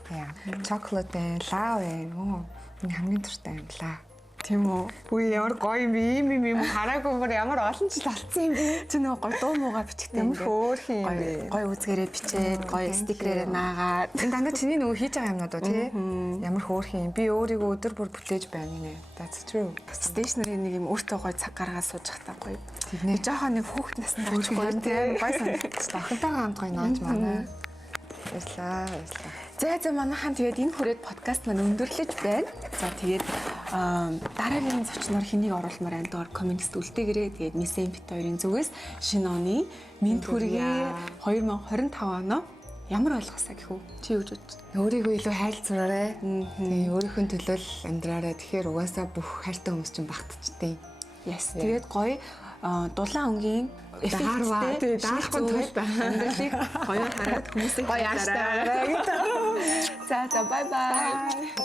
Chocolate байна, лав байна. Энэ хамгийн туртай юм лаа. тийм үү. Үгүй ямар гоё юм ийм хараагүй бүр ямар олон жил алдсан юм бэ? Чи нөгөө гоё дуу муугаа бичгтэй Ямар хөөрхөн юм бэ? Гоё үзгээрээ бичээд, гоё стикерээр наагаад. Энэ дандаа чиний нөгөө хийж байгаа юмнууд уу тий? Ямар хөөрхөн юм. Би өөрийгөө өдөр бүр бүтээж байна нэ. That's true. Стейшнери нэг юм өөртөө гоё цаг гаргаад сууж захтаа гоё. Тэгнэ. Жоохон нэг хүүхэд наснд Хөөрхөн очихгүй тий. тийм. Гоё санагдчих. Охинтойгоо хамт гоё нааж манай. Баярлаа. За манайхан тэгээд энэ хүрээд подкаст маань өндөрлөж байна. За тэгээд дараагийн зочноор хэнийг оруулмаар байна доор комментт үлдээгээрэй. Тэгээд Мисен бит хоёрын зүгээс шинэ оны Минт хүргэе 2025 оноо ямар ойлгосаа гэхүү? Чи юу гэж бодож байна? Өөрийгөө илүү хайрлцуураарай. Тэгээ өөрийнхөө төлөө амьдраарай. Тэгэхээр угаасаа бүх хайртай хүмүүс чинь багтчихдээ. Yes. Тэгээд гоё дулаан өнгийн Даарваа. эффекттэй Даахгүй туйлаа. амьдралыг гоё хараад хүмүүсийг Гоё ааштай. За бай бай.